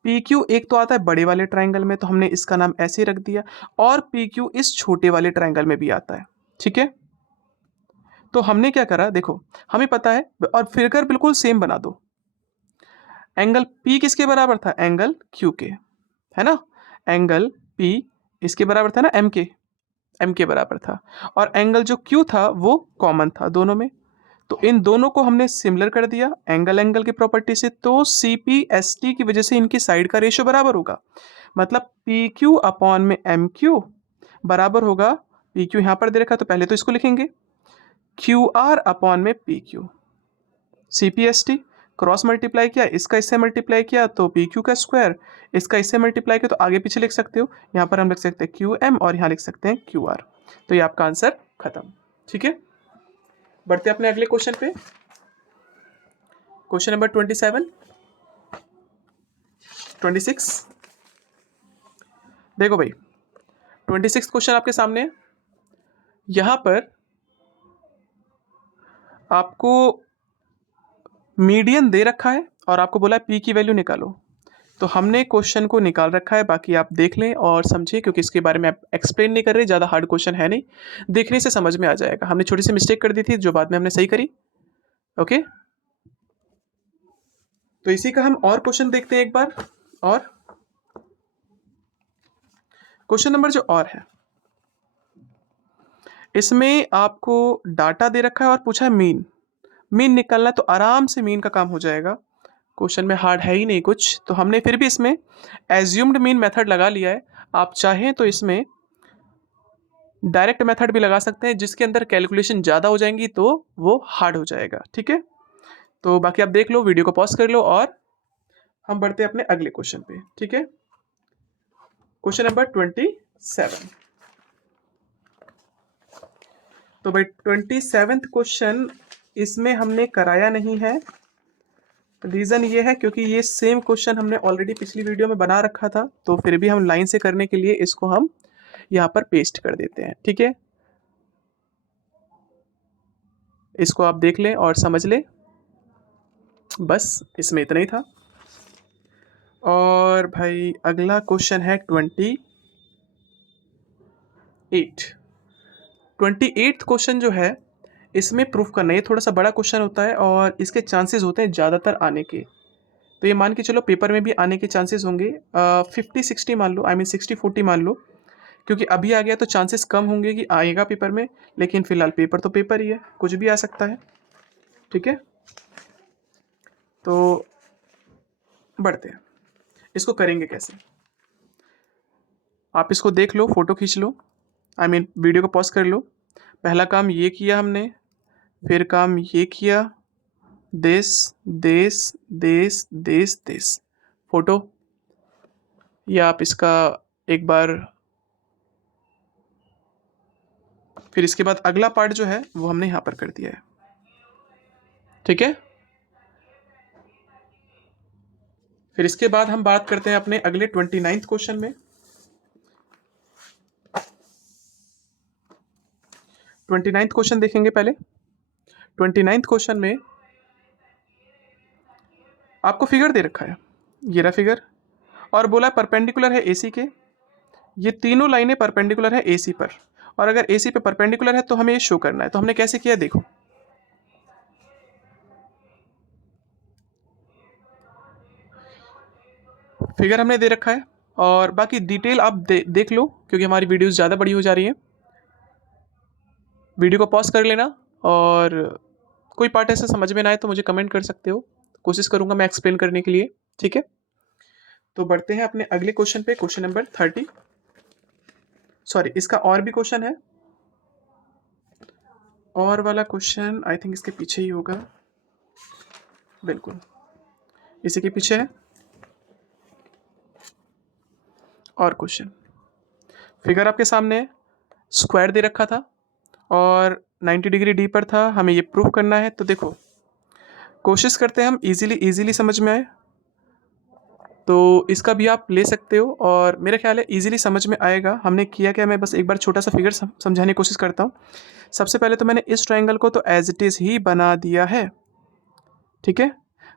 पी क्यू एक तो आता है बड़े वाले ट्राइंगल में, तो हमने इसका नाम ऐसे ही रख दिया, और पी क्यू इस छोटे वाले ट्राइंगल में भी आता है। ठीक है, तो हमने क्या करा, देखो हमें पता है, और फिगर बिल्कुल सेम बना दो। एंगल पी किसके बराबर था, एंगल क्यू के, है ना, एंगल पी इसके बराबर था ना, एम के बराबर था, और एंगल जो क्यू था वो कॉमन था दोनों में, तो इन दोनों को हमने सिमिलर कर दिया एंगल की प्रॉपर्टी से, तो सी पी एस टी की वजह से इनकी साइड का रेशियो बराबर होगा, मतलब पी क्यू अपॉन में एम क्यू बराबर होगा, पी क्यू यहाँ पर दे रखा तो पहले तो इसको लिखेंगे क्यू आर अपॉन में P Q, C P S T cross multiply किया, इसका इससे मल्टीप्लाई किया तो पी क्यू का स्क्वायर, इसका इससे मल्टीप्लाई किया तो आगे पीछे लिख सकते हो, यहाँ पर हम लिख सकते हैं क्यू एम और यहाँ लिख सकते हैं क्यू आर, तो ये आपका आंसर खत्म। ठीक है, बढ़ते अपने अगले क्वेश्चन पे, क्वेश्चन नंबर 27 26। देखो भाई 26 क्वेश्चन आपके सामने है, यहां पर आपको मीडियन दे रखा है और आपको बोला है पी की वैल्यू निकालो, तो हमने क्वेश्चन को निकाल रखा है, बाकी आप देख लें और समझिए, क्योंकि इसके बारे में आप एक्सप्लेन नहीं कर रहे, ज़्यादा हार्ड क्वेश्चन है नहीं, देखने से समझ में आ जाएगा। हमने छोटी सी मिस्टेक कर दी थी जो बाद में हमने सही करी। ओके, तो इसी का हम और क्वेश्चन देखते हैं एक बार, और क्वेश्चन नंबर जो और है इसमें आपको डाटा दे रखा है और पूछा है मीन, मीन निकालना, तो आराम से मीन का काम हो जाएगा, क्वेश्चन में हार्ड है ही नहीं कुछ, तो हमने फिर भी इसमें एज्यूम्ड मीन मेथड लगा लिया है। आप चाहें तो इसमें डायरेक्ट मेथड भी लगा सकते हैं, जिसके अंदर कैलकुलेशन ज़्यादा हो जाएंगी तो वो हार्ड हो जाएगा। ठीक है, तो बाकी आप देख लो, वीडियो को पॉज कर लो, और हम बढ़ते हैं अपने अगले क्वेश्चन पे। ठीक है, क्वेश्चन नंबर 27। तो भाई 27th क्वेश्चन इसमें हमने कराया नहीं है, रीज़न ये है क्योंकि ये सेम क्वेश्चन हमने ऑलरेडी पिछली वीडियो में बना रखा था, तो फिर भी हम लाइन से करने के लिए इसको हम यहाँ पर पेस्ट कर देते हैं। ठीक है, इसको आप देख लें और समझ लें, बस इसमें इतना ही था। और भाई अगला क्वेश्चन है 28 क्वेश्चन जो है इसमें प्रूफ करना, ये थोड़ा सा बड़ा क्वेश्चन होता है और इसके चांसेस होते हैं ज़्यादातर आने के, तो ये मान के चलो पेपर में भी आने के चांसेस होंगे 50-60 मान लो, आई मीन 60-40 मान लो, क्योंकि अभी आ गया तो चांसेस कम होंगे कि आएगा पेपर में, लेकिन फिलहाल पेपर तो पेपर ही है, कुछ भी आ सकता है। ठीक है, तो बढ़ते हैं, इसको करेंगे कैसे, आप इसको देख लो, फोटो खींच लो, आई मीन वीडियो को पॉज कर लो। पहला काम ये किया हमने, फिर काम ये किया, देश देश देश देश देश, फोटो, या आप इसका एक बार, फिर इसके बाद अगला पार्ट जो है वो हमने यहाँ पर कर दिया है, ठीक है। फिर इसके बाद हम बात करते हैं अपने अगले 29th क्वेश्चन में। 29th क्वेश्चन देखेंगे पहले। 29th क्वेश्चन में आपको फिगर दे रखा है, ये रहा फिगर, और बोला परपेंडिकुलर है एसी के, ये तीनों लाइनें परपेंडिकुलर है एसी पर, और अगर एसी पे परपेंडिकुलर है तो हमें ये शो करना है। तो हमने कैसे किया, देखो फिगर हमने दे रखा है, और बाकी डिटेल आप देख लो, क्योंकि हमारी वीडियोस ज़्यादा बड़ी हो जा रही है। वीडियो को पॉज कर लेना, और कोई पार्ट ऐसा समझ में ना आए तो मुझे कमेंट कर सकते हो, कोशिश करूंगा मैं एक्सप्लेन करने के लिए, ठीक है। तो बढ़ते हैं अपने अगले क्वेश्चन पे, क्वेश्चन नंबर 30। सॉरी, इसका और भी क्वेश्चन है, और वाला क्वेश्चन आई थिंक इसके पीछे ही होगा, बिल्कुल इसी के पीछे है। और क्वेश्चन फिगर आपके सामने है, स्क्वायर दे रखा था और 90 डिग्री डी पर था, हमें ये प्रूव करना है। तो देखो कोशिश करते हैं हम इजीली समझ में आए, तो इसका भी आप ले सकते हो, और मेरा ख्याल है इजीली समझ में आएगा। हमने किया क्या, मैं बस एक बार छोटा सा फिगर समझाने की कोशिश करता हूँ। सबसे पहले तो मैंने इस ट्रायंगल को तो एज इट इज़ ही बना दिया है, ठीक है।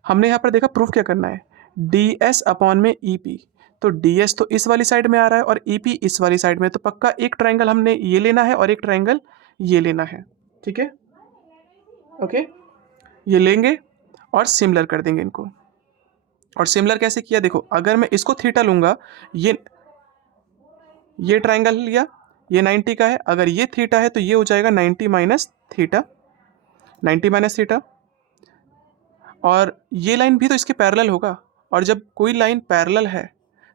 हमने यहाँ पर देखा प्रूफ क्या करना है, डी एस अपॉन में ई पी, तो डी एस तो इस वाली साइड में आ रहा है और ई पी इस वाली साइड में, तो पक्का एक ट्रायंगल हमने ये लेना है और एक ट्रायंगल ये लेना है, ठीक है। ओके, ये लेंगे और सिमिलर कर देंगे इनको। और सिमिलर कैसे किया, देखो अगर मैं इसको थीटा लूंगा, ये ट्रायंगल लिया, ये 90 का है, अगर ये थीटा है तो ये हो जाएगा 90 माइनस थीटा, 90 माइनस थीटा, और ये लाइन भी तो इसके पैरेलल होगा, और जब कोई लाइन पैरेलल है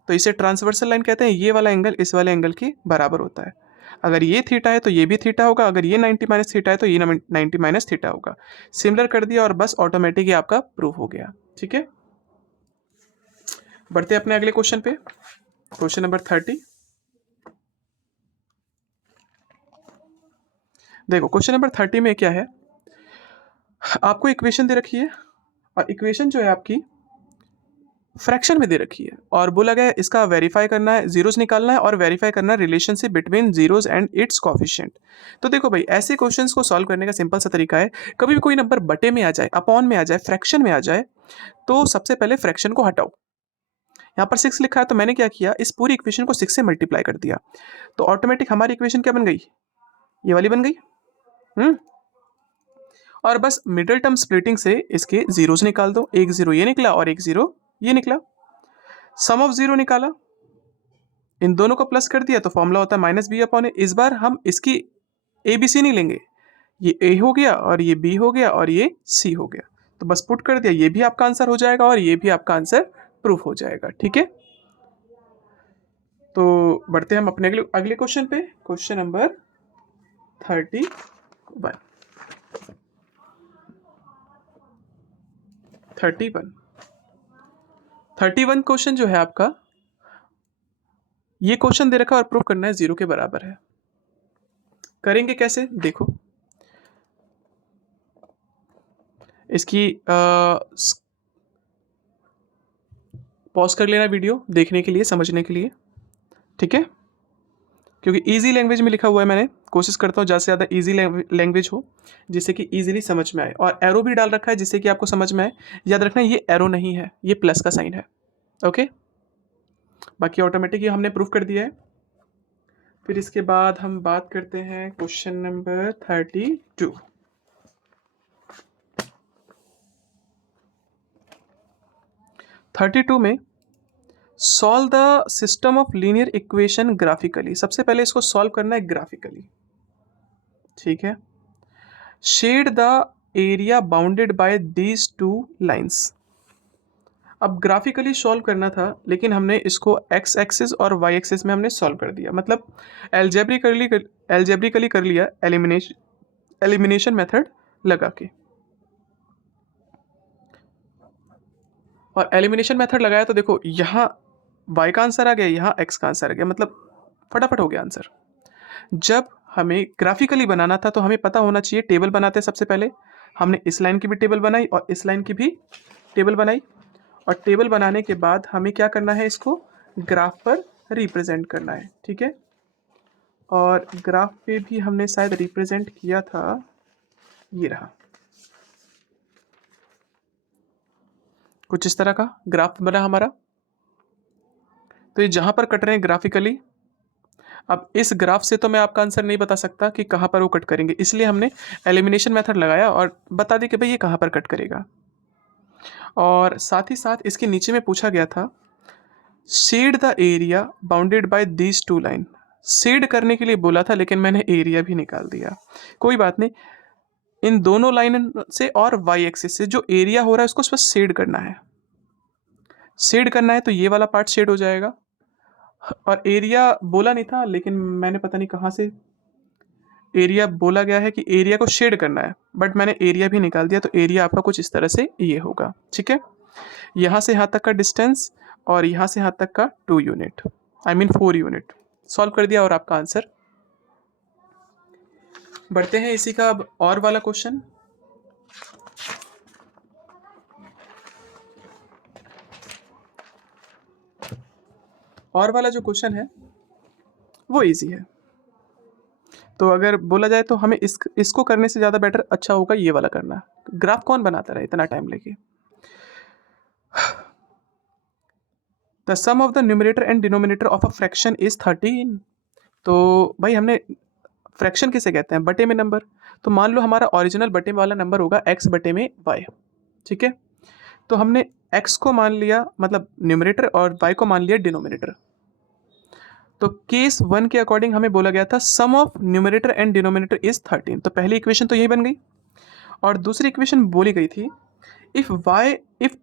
तो इसे ट्रांसवर्सल लाइन कहते हैं। ये वाला एंगल इस वाले एंगल के बराबर होता है, अगर ये थीटा है तो ये भी थीटा होगा, अगर ये 90 माइनस थीटा है तो ये 90 माइनस थीटा होगा। सिमिलर कर दिया और बस ऑटोमेटिक ही आपका प्रूफ हो गया, ठीक है। बढ़ते हैं अपने अगले क्वेश्चन पे, क्वेश्चन नंबर 30। देखो क्वेश्चन नंबर 30 में क्या है, आपको इक्वेशन दे रखी है, और इक्वेशन जो है आपकी फ्रैक्शन में दे रखी है, और बोला गया है इसका वेरीफाई करना है, जीरोस निकालना है और वेरीफाई करना है relationship between zeros and it's coefficient. तो देखो भाई, ऐसे क्वेश्चंस को सॉल्व करने का सिंपल सा तरीका है, कभी भी कोई नंबर बटे में आ जाए, अपॉन में आ जाए, फ्रैक्शन में आ जाए, तो सबसे पहले फ्रैक्शन को हटाओ। यहाँ पर 6 लिखा है, तो मैंने क्या किया, इस पूरी इक्वेशन को 6 से मल्टीप्लाई कर दिया, तो ऑटोमेटिक हमारी इक्वेशन क्या बन गई, ये वाली बन गई। और बस मिडिल टर्म स्प्लिटिंग से इसके जीरोस निकाल दो, एक जीरो ये निकला और एक जीरो ये निकला, सम ऑफ जीरो निकाला, इन दोनों को प्लस कर दिया, तो फॉर्मूला होता है माइनस बी अपॉन ए। इस बार हम इसकी ए बी सी नहीं लेंगे, ये ए हो गया और ये बी हो गया और ये सी हो गया, तो बस पुट कर दिया, ये भी आपका आंसर हो जाएगा और ये भी आपका आंसर प्रूफ हो जाएगा, ठीक है। तो बढ़ते हैं हम अपने अगले क्वेश्चन पे, क्वेश्चन नंबर 31। 31 क्वेश्चन जो है आपका, ये क्वेश्चन दे रखा है और प्रूफ करना है जीरो के बराबर है। करेंगे कैसे, देखो इसकी पॉज कर लेना वीडियो देखने के लिए, समझने के लिए, ठीक है, क्योंकि इजी लैंग्वेज में लिखा हुआ है। मैंने कोशिश करता हूँ ज़्यादा से ज़्यादा इजी लैंग्वेज हो, जिससे कि इजीली समझ में आए, और एरो भी डाल रखा है जिससे कि आपको समझ में आए। याद रखना ये एरो नहीं है, ये प्लस का साइन है, ओके। बाकी ऑटोमेटिक ये हमने प्रूफ कर दिया है। फिर इसके बाद हम बात करते हैं क्वेश्चन नंबर 32। में solve the system of linear equation graphically. सबसे पहले इसको सॉल्व करना है ग्राफिकली, ठीक है। Shade the area bounded by these two lines. अब ग्राफिकली सॉल्व करना था, लेकिन हमने इसको एक्स एक्सिस और वाई एक्सिस में हमने सॉल्व कर दिया, मतलब एल्जेब्रिकली कर लिया, एलिमिनेशन मेथड लगा के। और एलिमिनेशन मेथड लगाया तो देखो यहाँ y का आंसर आ गया, यहाँ x का आंसर आ गया, मतलब फटाफट हो गया आंसर। जब हमें ग्राफिकली बनाना था तो हमें पता होना चाहिए, टेबल बनाते सबसे पहले हमने इस लाइन की भी टेबल बनाई और इस लाइन की भी टेबल बनाई, और टेबल बनाने के बाद हमें क्या करना है, इसको ग्राफ पर रिप्रेजेंट करना है, ठीक है। और ग्राफ पे भी हमने शायद रिप्रेजेंट किया था, ये रहा, कुछ इस तरह का ग्राफ बना हमारा। तो ये जहां पर कट रहे हैं ग्राफिकली, अब इस ग्राफ से तो मैं आपका आंसर नहीं बता सकता कि कहां पर वो कट करेंगे, इसलिए हमने एलिमिनेशन मेथड लगाया और बता दी कि भाई ये कहां पर कट करेगा। और साथ ही साथ इसके नीचे में पूछा गया था, shade the area bounded by these two line. Shade करने के लिए बोला था, लेकिन मैंने एरिया भी निकाल दिया, कोई बात नहीं। इन दोनों लाइन से और वाई एक्सिस से जो एरिया हो रहा है उसको बस शेड करना है, शेड करना है, तो ये वाला पार्ट शेड हो जाएगा। और एरिया बोला नहीं था, लेकिन मैंने पता नहीं कहाँ से एरिया बोला गया है कि एरिया को शेड करना है, बट मैंने एरिया भी निकाल दिया, तो एरिया आपका कुछ इस तरह से ये होगा, ठीक है। यहाँ से यहाँ तक का डिस्टेंस और यहाँ से यहाँ तक का 2 unit, I mean 4 unit. Solve कर दिया और आपका आंसर। बढ़ते हैं इसी का अब और वाला क्वेश्चन। और वाला जो क्वेश्चन है वो इजी है, तो अगर बोला जाए तो हमें इसको करने से ज़्यादा बेटर अच्छा होगा ये वाला करना। ग्राफ कौन बनाता रहे इतना टाइम लेके। The sum of the numerator and denominator of a fraction is 13। तो भाई हमने फ्रैक्शन किसे कहते हैं, बटे में नंबर। तो मान लो हमारा ओरिजिनल बटे वाला नंबर होगा x बटे में y, ठीक है। तो हमने x को मान लिया मतलब न्यूमरेटर और y को मान लिया डिनोमिनेटर। तो केस 1 के अकॉर्डिंग हमें बोला गया था sum of numerator and denominator is 13। तो पहली इक्वेशन तो यही बन गई, और दूसरी इक्वेशन बोली गई थी if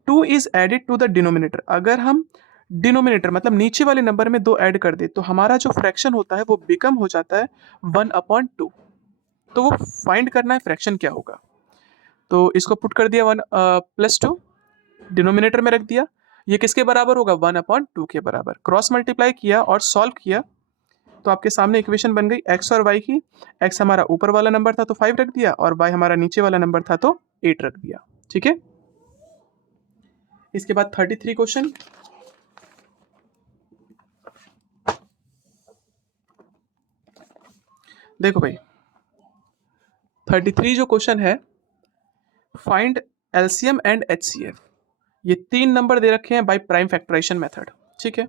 2 is added to the denominator. अगर हम डिनोमिनेटर मतलब नीचे वाले नंबर में 2 ऐड कर दे तो हमारा जो फ्रैक्शन होता है वो बिकम हो जाता है 1/2। तो वो फाइंड करना है फ्रैक्शन क्या होगा। तो इसको पुट कर दिया 1 + 2, डिनोमिनेटर में रख दिया, ये किसके बराबर होगा 1/2 के बराबर। क्रॉस मल्टीप्लाई किया और सॉल्व किया तो आपके सामने इक्वेशन बन गई x और y की। x हमारा ऊपर वाला नंबर था तो 5 रख दिया, और y हमारा नीचे वाला नंबर था तो 8 रख दिया, ठीक है। इसके बाद 33 क्वेश्चन। देखो भाई 33 जो क्वेश्चन है, फाइंड एलसीएम एंड एचसीएफ। ये 3 नंबर दे रखे हैं बाय प्राइम फैक्टराइजेशन मेथड, ठीक है।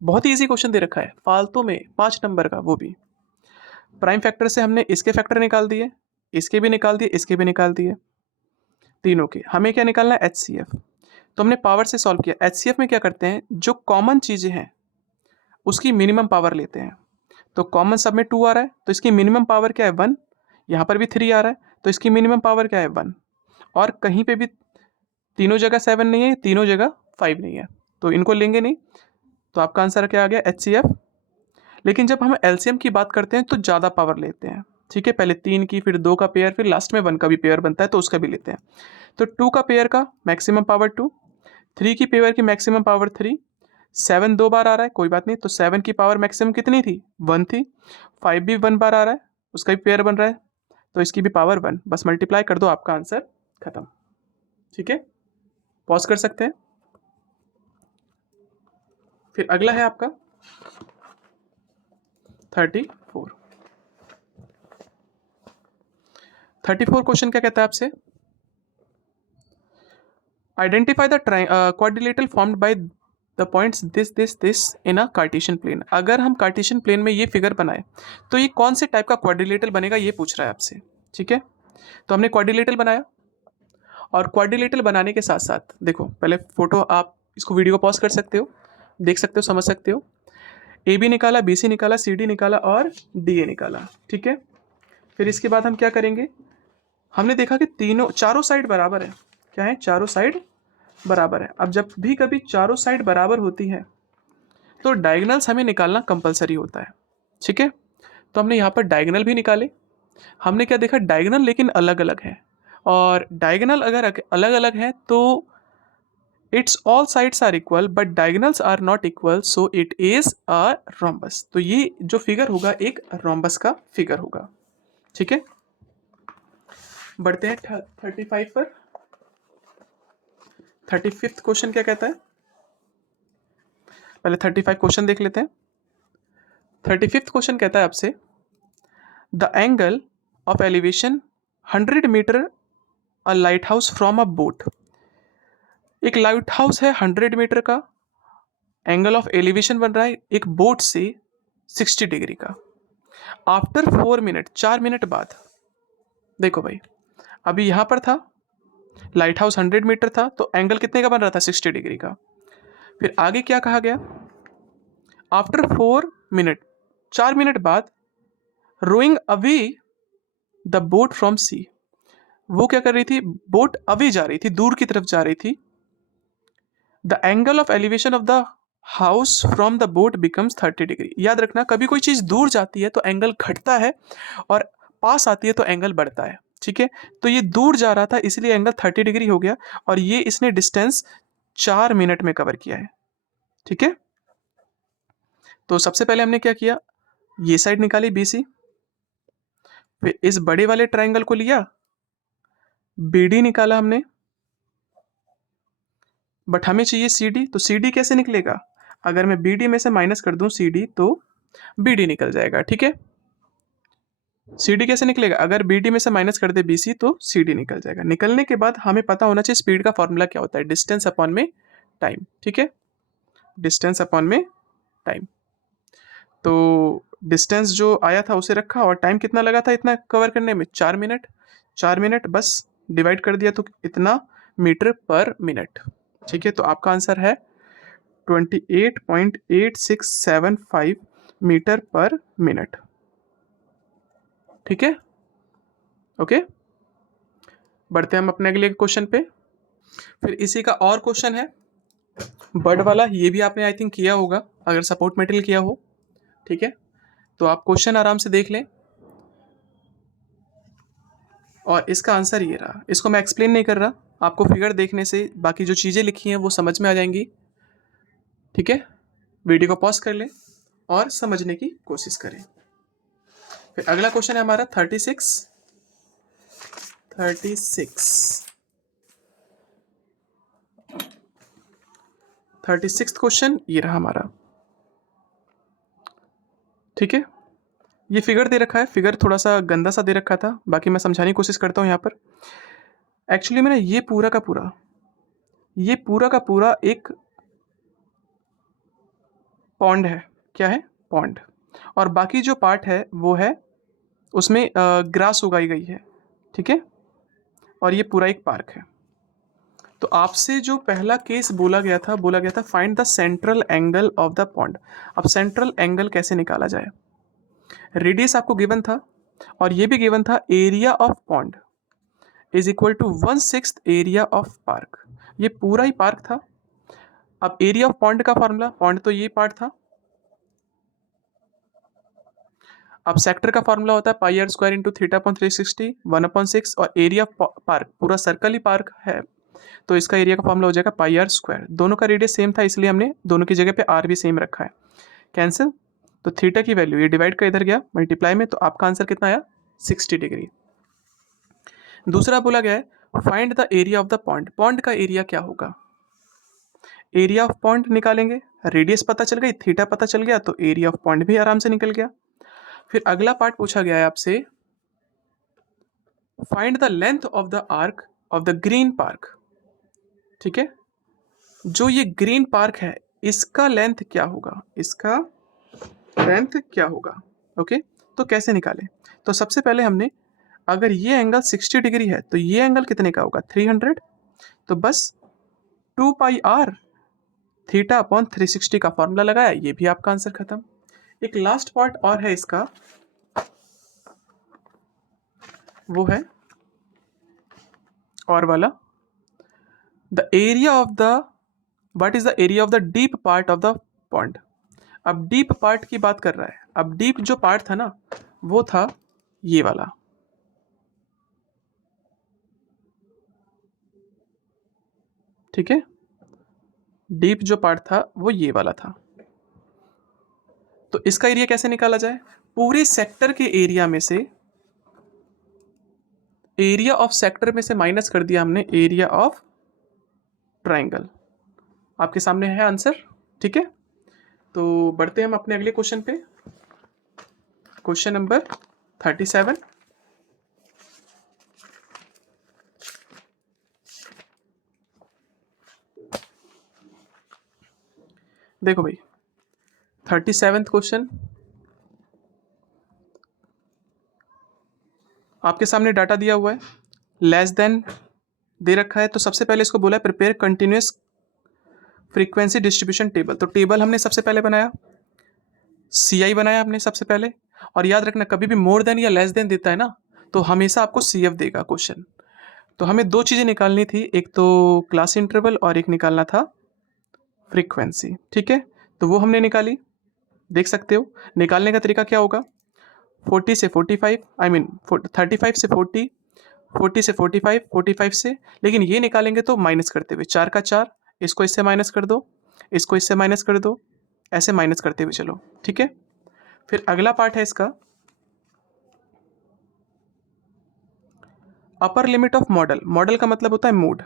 बहुत ही इजी क्वेश्चन दे रखा है, फालतू में 5 नंबर का, वो भी प्राइम फैक्टर से हमने इसके फैक्टर निकाल दिए, इसके भी निकाल दिए, इसके भी निकाल दिए, तीनों के। हमें क्या निकालना है एचसीएफ। तो हमने पावर से सॉल्व किया। एचसीएफ में क्या करते हैं, जो कॉमन चीज़ें हैं उसकी मिनिमम पावर लेते हैं। तो कॉमन सब में 2 आ रहा है तो इसकी मिनिमम पावर क्या है 1, यहाँ पर भी 3 आ रहा है तो इसकी मिनिमम पावर क्या है 1, और कहीं पे भी तीनों जगह 7 नहीं है, तीनों जगह 5 नहीं है, तो इनको लेंगे नहीं। तो आपका आंसर क्या आ गया एचसीएफ। लेकिन जब हम एलसीएम की बात करते हैं तो ज़्यादा पावर लेते हैं, ठीक है। पहले 3 की, फिर 2 का पेयर, फिर लास्ट में 1 का भी पेयर बनता है तो उसका भी लेते हैं। तो 2 का पेयर का मैक्सिमम पावर 2, 3 की पेयर की मैक्सिमम पावर 3, 7 2 बार आ रहा है, कोई बात नहीं, तो 7 की पावर मैक्सिमम कितनी थी 1 थी, 5 भी 1 बार आ रहा है, उसका भी पेयर बन रहा है तो इसकी भी पावर 1, बस मल्टीप्लाई कर दो, आपका आंसर खत्म, ठीक है। पॉज कर सकते हैं। फिर अगला है आपका 34। 34 क्वेश्चन क्या कहता है आपसे, identify the quadrilateral formed by the points this in a Cartesian plane. अगर हम कार्टेशियन प्लेन में ये फिगर बनाए तो ये कौन से टाइप का क्वाड्रिलेटरल बनेगा, ये पूछ रहा है आपसे, ठीक है। तो हमने क्वाड्रिलेटरल बनाया, और क्वाड्रिलेटरल बनाने के साथ साथ देखो पहले फोटो, आप इसको वीडियो को पॉज कर सकते हो, देख सकते हो, समझ सकते हो। ए बी निकाला, बी सी निकाला, सी डी निकाला और डी ए निकाला, ठीक है। फिर इसके बाद हम क्या करेंगे, हमने देखा कि चारों साइड बराबर है, क्या है, चारों साइड बराबर है। अब जब भी कभी चारों साइड बराबर होती है तो डायगोनल्स हमें निकालना कंपलसरी होता है, ठीक है। तो हमने यहाँ पर डायगोनल भी निकाले। हमने क्या देखा, डायगोनल लेकिन अलग अलग है, और डायगोनल अगर अलग अलग है तो it's all sides are equal but diagonals are not equal so it is a rhombus. तो ये जो फिगर होगा एक रोम्बस का फिगर होगा। ठीक है, बढ़ते हैं 35 पर। 35th क्वेश्चन क्या कहता है, पहले 35 क्वेश्चन देख लेते हैं। 35th क्वेश्चन कहता है आपसे the angle of elevation 100 metre a lighthouse from a boat. एक लाइट हाउस है 100 मीटर का, एंगल ऑफ एलिवेशन बन रहा है एक बोट से 60 डिग्री का। आफ्टर 4 मिनट, 4 मिनट बाद, देखो भाई अभी यहां पर था लाइट हाउस 100 मीटर था तो एंगल कितने का बन रहा था 60 डिग्री का। फिर आगे क्या कहा गया, आफ्टर 4 मिनट, 4 मिनट बाद, rowing away the boat from C, वो क्या कर रही थी, बोट अवे जा रही थी, दूर की तरफ जा रही थी। The angle of elevation of the house from the boat becomes 30 degree. याद रखना कभी कोई चीज दूर जाती है तो एंगल घटता है और पास आती है तो एंगल बढ़ता है। ठीक है, तो ये दूर जा रहा था इसलिए एंगल 30 डिग्री हो गया और ये इसने डिस्टेंस 4 मिनट में कवर किया है। ठीक है, तो सबसे पहले हमने क्या किया, ये साइड निकाली BC, फिर इस बड़े वाले ट्राइंगल को लिया, BD निकाला हमने, बट हमें चाहिए CD, तो CD कैसे निकलेगा, अगर मैं BD में से माइनस कर दूं CD तो BD निकल जाएगा। ठीक है, CD कैसे निकलेगा, अगर BD में से माइनस कर दे BC तो CD निकल जाएगा। निकलने के बाद हमें पता होना चाहिए स्पीड का फॉर्मूला क्या होता है, डिस्टेंस अपॉन में टाइम। ठीक है, डिस्टेंस अपॉन में टाइम, तो डिस्टेंस जो आया था उसे रखा और टाइम कितना लगा था इतना कवर करने में, 4 मिनट। 4 मिनट बस डिवाइड कर दिया तो इतना मीटर पर मिनट। ठीक है, तो आपका आंसर है 28.8675 मीटर पर मिनट। ठीक है, ओके, बढ़ते हैं हम अपने अगले क्वेश्चन पे। फिर इसी का और क्वेश्चन है बर्ड वाला, ये भी आपने आई थिंक किया होगा अगर सपोर्ट मेटेरियल किया हो। ठीक है, तो आप क्वेश्चन आराम से देख लें और इसका आंसर ये रहा। इसको मैं एक्सप्लेन नहीं कर रहा, आपको फिगर देखने से बाकी जो चीज़ें लिखी हैं वो समझ में आ जाएंगी। ठीक है, वीडियो को पॉज कर लें और समझने की कोशिश करें। फिर अगला क्वेश्चन है हमारा 36 क्वेश्चन ये रहा हमारा। ठीक है, ये फिगर दे रखा है, फिगर थोड़ा सा गंदा सा दे रखा था, बाकी मैं समझाने की कोशिश करता हूँ यहाँ पर। एक्चुअली में ना ये पूरा का पूरा एक पॉन्ड है। क्या है, पॉन्ड, और बाकी जो पार्ट है वो है उसमें ग्रास उगाई गई है। ठीक है, और ये पूरा एक पार्क है। तो आपसे जो पहला केस बोला गया था find the central angle of the pond. अब सेंट्रल एंगल कैसे निकाला जाए, रेडियस आपको गिवन था और ये भी गिवन था area of pond is equal to 1/6 area of park. ये पूरा ही पार्क था। अब एरिया ऑफ पॉन्ड का फॉर्मूला, पॉन्ड तो ये पार्ट था। अब सेक्टर का फॉर्मूला होता है pi r square into theta upon 360 1/6, और एरिया पार्क पूरा सर्कल ही पार्क है तो इसका एरिया का फॉर्मूला हो जाएगा पाई आर स्क्वायर। दोनों का रेडियस सेम था इसलिए हमने दोनों की जगह पे आर भी सेम रखा है। कैंसिल, तो थीटा की वैल्यू ये डिवाइड का इधर गया मल्टीप्लाई में, तो आपका आंसर कितना आया 60 डिग्री। दूसरा बोला गया है find the area of the pond. Pond का एरिया क्या होगा, एरिया ऑफ पॉन्ड निकालेंगे, रेडियस पता चल गई, थीटा पता चल गया तो एरिया ऑफ पॉन्ड भी आराम से निकल गया। फिर अगला पार्ट पूछा गया है आपसे find the length of the arc of the green park. ठीक है, जो ये ग्रीन पार्क है इसका लेंथ क्या होगा, इसका लेंथ क्या होगा। ओके, तो कैसे निकालें, तो सबसे पहले हमने अगर ये एंगल 60 डिग्री है तो ये एंगल कितने का होगा 300, तो बस 2 पाई आर थीटा अपॉन 360 का फॉर्मूला लगाया, ये भी आपका आंसर खत्म। एक लास्ट पार्ट और है इसका, वो है और वाला the area of the what is the area of the deep part of the pond. अब डीप पार्ट की बात कर रहा है, अब डीप जो पार्ट था ना वो था ये वाला। ठीक है, डीप जो पार्ट था वो ये वाला था। तो इसका एरिया कैसे निकाला जाए? पूरे सेक्टर के एरिया में से, एरिया ऑफ सेक्टर में से माइनस कर दिया हमने एरिया ऑफ ट्राइंगल। आपके सामने है आंसर, ठीक है। तो बढ़ते हम अपने अगले क्वेश्चन पे, क्वेश्चन नंबर 37। देखो भाई 37th क्वेश्चन, आपके सामने डाटा दिया हुआ है, लेस देन दे रखा है। तो सबसे पहले इसको बोला है prepare continuous frequency distribution table. तो टेबल हमने सबसे पहले बनाया, CI बनाया हमने सबसे पहले। और याद रखना कभी भी मोर देन या लेस देन देता है ना, तो हमेशा आपको CF देगा क्वेश्चन। तो हमें दो चीज़ें निकालनी थी, एक तो क्लास इंटरवल और एक निकालना था फ्रीक्वेंसी, ठीक है। तो वो हमने निकाली, देख सकते हो। निकालने का तरीका क्या होगा, 40 से 45, आई मीन 35 से 40, 40 से 45, 45 से, लेकिन ये निकालेंगे तो माइनस करते हुए, 4 का 4, इसको इससे माइनस कर दो, इसको इससे माइनस कर दो, ऐसे माइनस करते हुए चलो, ठीक है। फिर अगला पार्ट है इसका upper limit of model. Model का मतलब होता है मोड।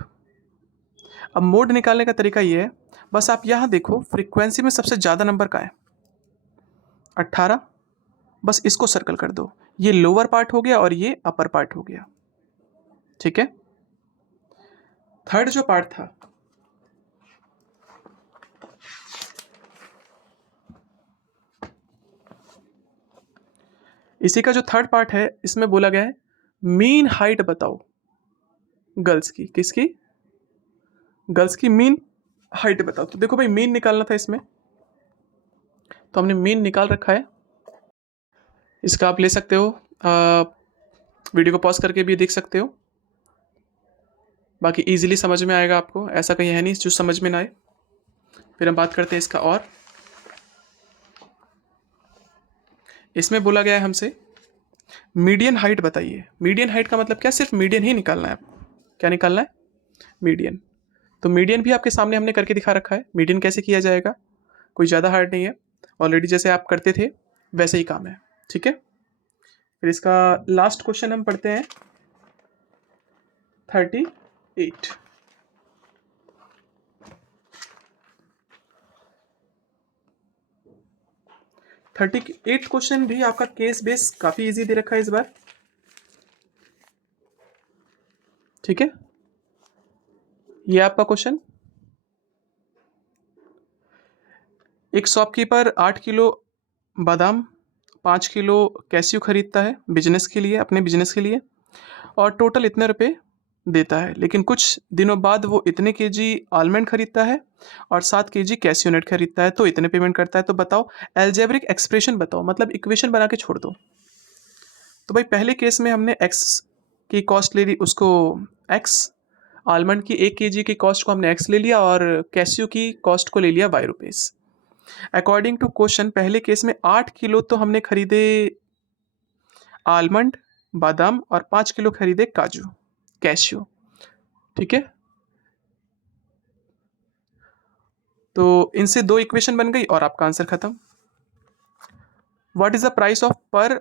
अब मोड निकालने का तरीका ये है, बस आप यहाँ देखो फ्रीक्वेंसी में सबसे ज़्यादा नंबर का है 18, बस इसको सर्कल कर दो। ये लोअर पार्ट हो गया और ये अपर पार्ट हो गया, ठीक है। थर्ड जो पार्ट था, इसी का जो थर्ड पार्ट है, इसमें बोला गया है मीन हाइट बताओ गर्ल्स की। किसकी? गर्ल्स की मीन हाइट बताओ। तो देखो भाई मीन निकालना था इसमें, तो हमने मीन निकाल रखा है। इसका आप ले सकते हो, वीडियो को पॉज करके भी देख सकते हो, बाकी इजीली समझ में आएगा आपको, ऐसा कहीं है नहीं जो समझ में ना आए। फिर हम बात करते हैं इसका, और इसमें बोला गया है हमसे मीडियन हाइट बताइए। मीडियन हाइट का मतलब क्या, सिर्फ मीडियन ही निकालना है आपको। क्या निकालना है? मीडियन। तो मीडियन भी आपके सामने हमने करके दिखा रखा है। मीडियन कैसे किया जाएगा, कोई ज़्यादा हार्ड नहीं है, ऑलरेडी जैसे आप करते थे वैसे ही काम है, ठीक है। फिर इसका लास्ट क्वेश्चन हम पढ़ते हैं 38। 38 क्वेश्चन भी आपका केस बेस काफी इजी दे रखा है इस बार, ठीक है। ये आपका क्वेश्चन, एक शॉपकीपर 8 किलो बादाम, 5 किलो कैस्यू खरीदता है बिजनेस के लिए, अपने बिजनेस के लिए, और टोटल इतने रुपए देता है। लेकिन कुछ दिनों बाद वो इतने केजी आलमंड खरीदता है और 7 केजी कैस्यू नट खरीदता है, तो इतने पेमेंट करता है। तो बताओ एल्जेब्रिक एक्सप्रेशन बताओ, मतलब इक्वेशन बना के छोड़ दो। तो भाई पहले केस में हमने एक्स की कॉस्ट ले ली, उसको एक्स, आलमंड की 1 केजी की कॉस्ट को हमने एक्स ले लिया और कैस्यू की कॉस्ट को ले लिया Y rupees. According to question पहले केस में 8 किलो तो हमने खरीदे आलमंड बादाम और 5 किलो खरीदे काजू कैश्यू, ठीक है। तो इनसे दो इक्वेशन बन गई और आपका आंसर खत्म। What is the price of पर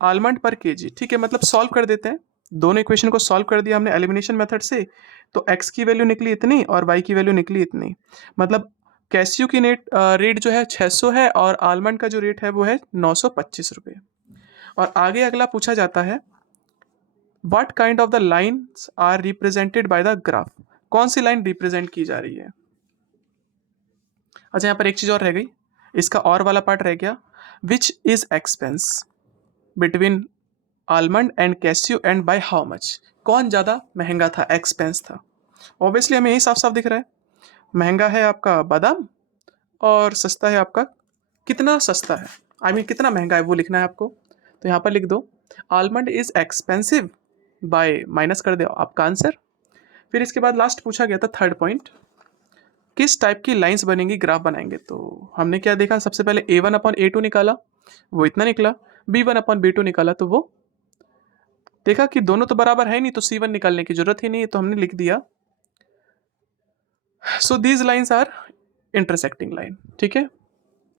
आलमंड पर केजी, ठीक है। मतलब सॉल्व कर देते हैं, दोनों इक्वेशन को सॉल्व कर दिया हमने एलिमिनेशन मेथड से। तो x की वैल्यू निकली इतनी और y की वैल्यू निकली इतनी। मतलब कैस्यू की रेट जो है 600 है और आलमंड का जो रेट है वो है 925 रुपये। और आगे अगला पूछा जाता है what kind of the lines are represented by the graph. कौन सी लाइन रिप्रेजेंट की जा रही है। अच्छा यहाँ पर एक चीज़ और रह गई, इसका और वाला पार्ट रह गया, which is expense between almond and cashew and by how much. कौन ज़्यादा महंगा था, एक्सपेंस था। ऑब्वियसली हमें यही साफ साफ दिख रहा है, महंगा है आपका बादाम और सस्ता है आपका, कितना सस्ता है, आई मीन कितना महंगा है वो लिखना है आपको। तो यहाँ पर लिख दो almond is expensive by, minus कर दो आपका आंसर। फिर इसके बाद लास्ट पूछा गया था थर्ड पॉइंट, किस टाइप की लाइंस बनेंगी ग्राफ बनाएंगे। तो हमने क्या देखा, सबसे पहले A1/A2 निकाला, वो इतना निकला। B1/B2 निकाला, तो वो देखा कि दोनों तो बराबर है नहीं, तो C1 निकालने की जरूरत ही नहीं है, तो हमने लिख दिया। So these lines are intersecting line, ठीक है।